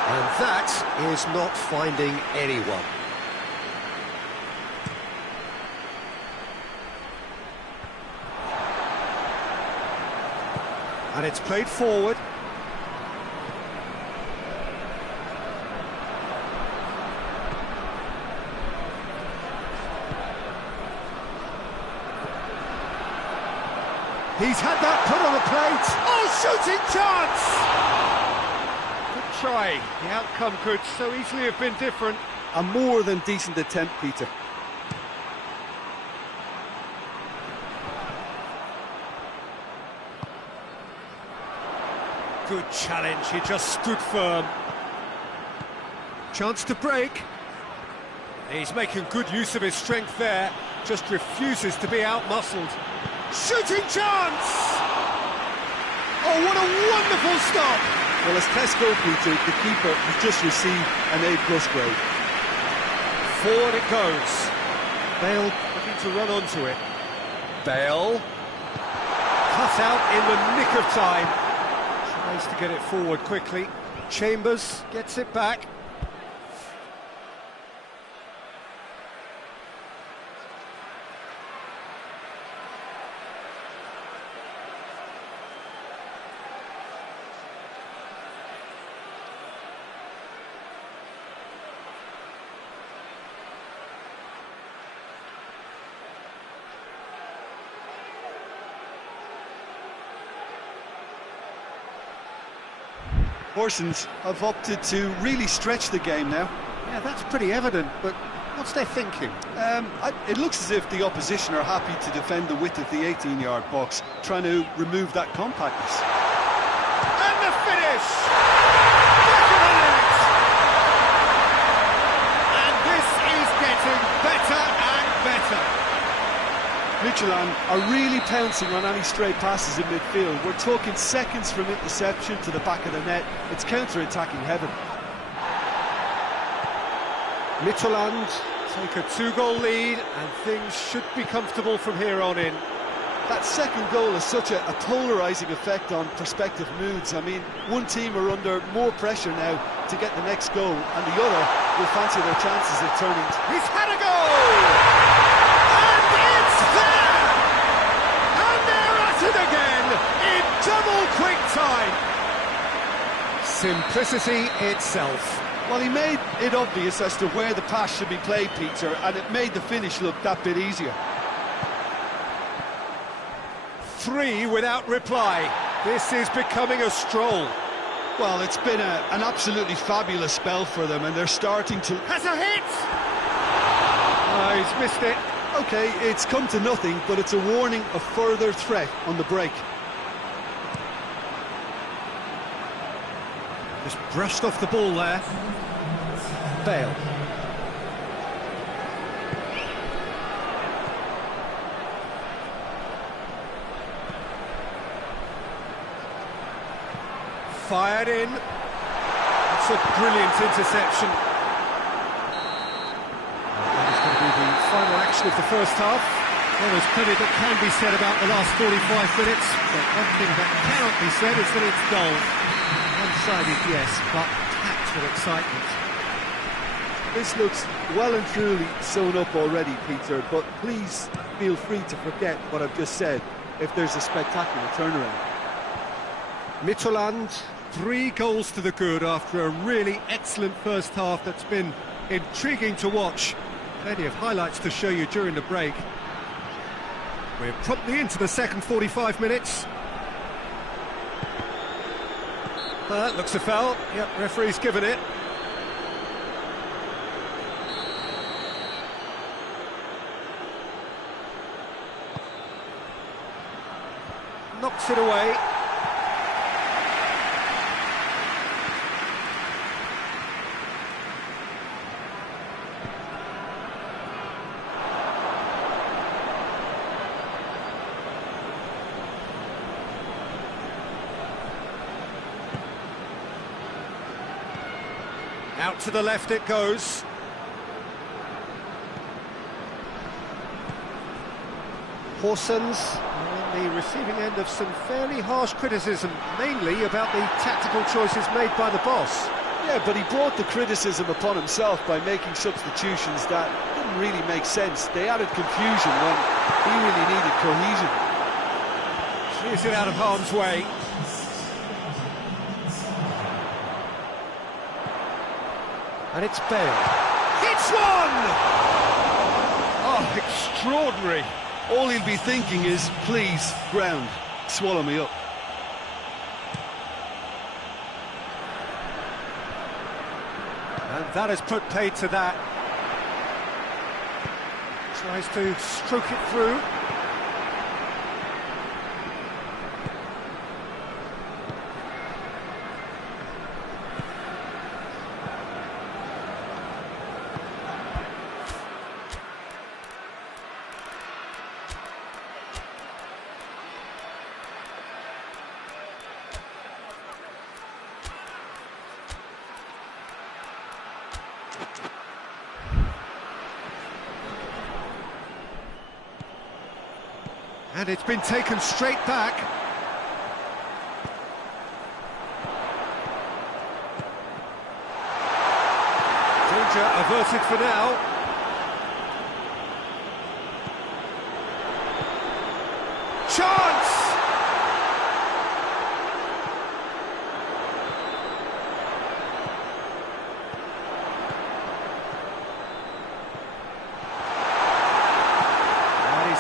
And that is not finding anyone. And it's played forward. He's had that put on the plate. Oh, shooting chance! Good try. The outcome could so easily have been different. A more than decent attempt, Peter. Good challenge, he just stood firm. Chance to break. He's making good use of his strength there, just refuses to be out-muscled. Shooting chance! Oh, what a wonderful stop! Well, as tests go, Peter, the keeper has just received an A+ grade. Forward it goes. Bale looking to run onto it. Bale. Cut out in the nick of time. Tries to get it forward quickly. Chambers gets it back. Horsens have opted to really stretch the game now. Yeah, that's pretty evident, but what's their thinking? It looks as if the opposition are happy to defend the width of the 18-yard box, trying to remove that compactness. And the finish! Back of the net! And this is getting better and better. Midtjylland are really pouncing on any stray passes in midfield. We're talking seconds from interception to the back of the net. It's counter-attacking heaven. Midtjylland take a 2-goal lead and things should be comfortable from here on in. That second goal has such a polarising effect on prospective moods. I mean, one team are under more pressure now to get the next goal, and the other will fancy their chances of turning. He's had a goal! And it's there! And they're at it again in double quick time! Simplicity itself. Well, he made it obvious as to where the pass should be played, Peter, and it made the finish look that bit easier. 3 without reply. This is becoming a stroll. Well, it's been an absolutely fabulous spell for them, and they're starting to... Has a hit! Oh, he's missed it. OK, it's come to nothing, but it's a warning of further threat on the break. Just brushed off the ball there. Bale. Fired in. It's a brilliant interception. That is going to be the final action of the first half. Well, there's plenty that can be said about the last 45 minutes, but one thing that cannot be said is that it's dull. One-sided, yes, but packed with excitement. This looks well and truly sewn up already, Peter, but please feel free to forget what I've just said if there's a spectacular turnaround. Midtjylland, 3 goals to the good after a really excellent first half that's been intriguing to watch. Plenty of highlights to show you during the break. We're promptly into the second 45 minutes. That looks a foul. Yep, referee's given it. Knocks it away. Out to the left it goes. Horsens on the receiving end of some fairly harsh criticism, mainly about the tactical choices made by the boss. Yeah, but he brought the criticism upon himself by making substitutions that didn't really make sense. They added confusion when he really needed cohesion. Clears it out of harm's way. And it's Bale. It's one! Oh, extraordinary. All he'll be thinking is, please, ground, swallow me up. And that has put paid to that. Tries to stroke it through. And it's been taken straight back. Danger averted for now. Chance!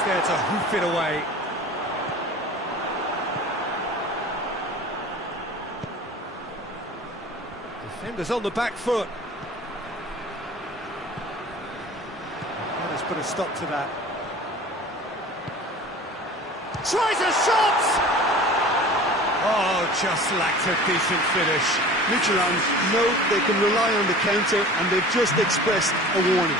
There to hoof it away. Defenders on the back foot. That has put a stop to that. Tries a shot! Oh, just lacked a decent finish. Midtjylland know they can rely on the counter, and they've just expressed a warning.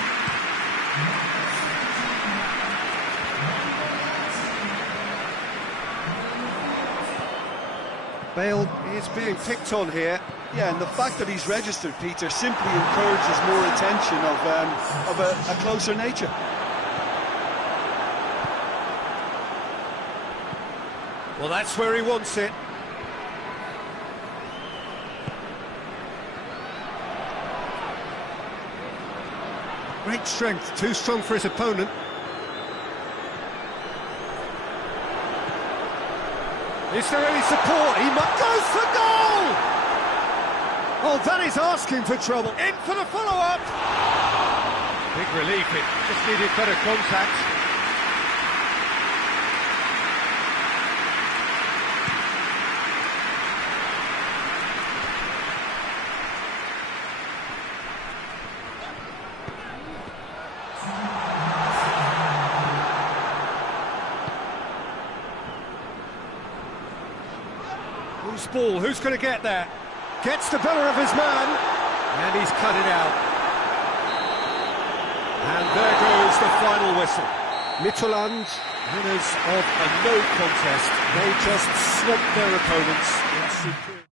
Bale is being picked on here. Yeah, and the fact that he's registered, Peter, simply encourages more attention of a closer nature. Well, that's where he wants it. Great strength, too strong for his opponent. Is there any support? He goes for goal! Oh, that is asking for trouble. In for the follow-up. Big relief, it just needed better contact. Loose ball, who's going to get there? Gets the better of his man, and he's cut it out. And there goes the final whistle. Midtjylland, Winners of a no contest. They just swamped their opponents in superb...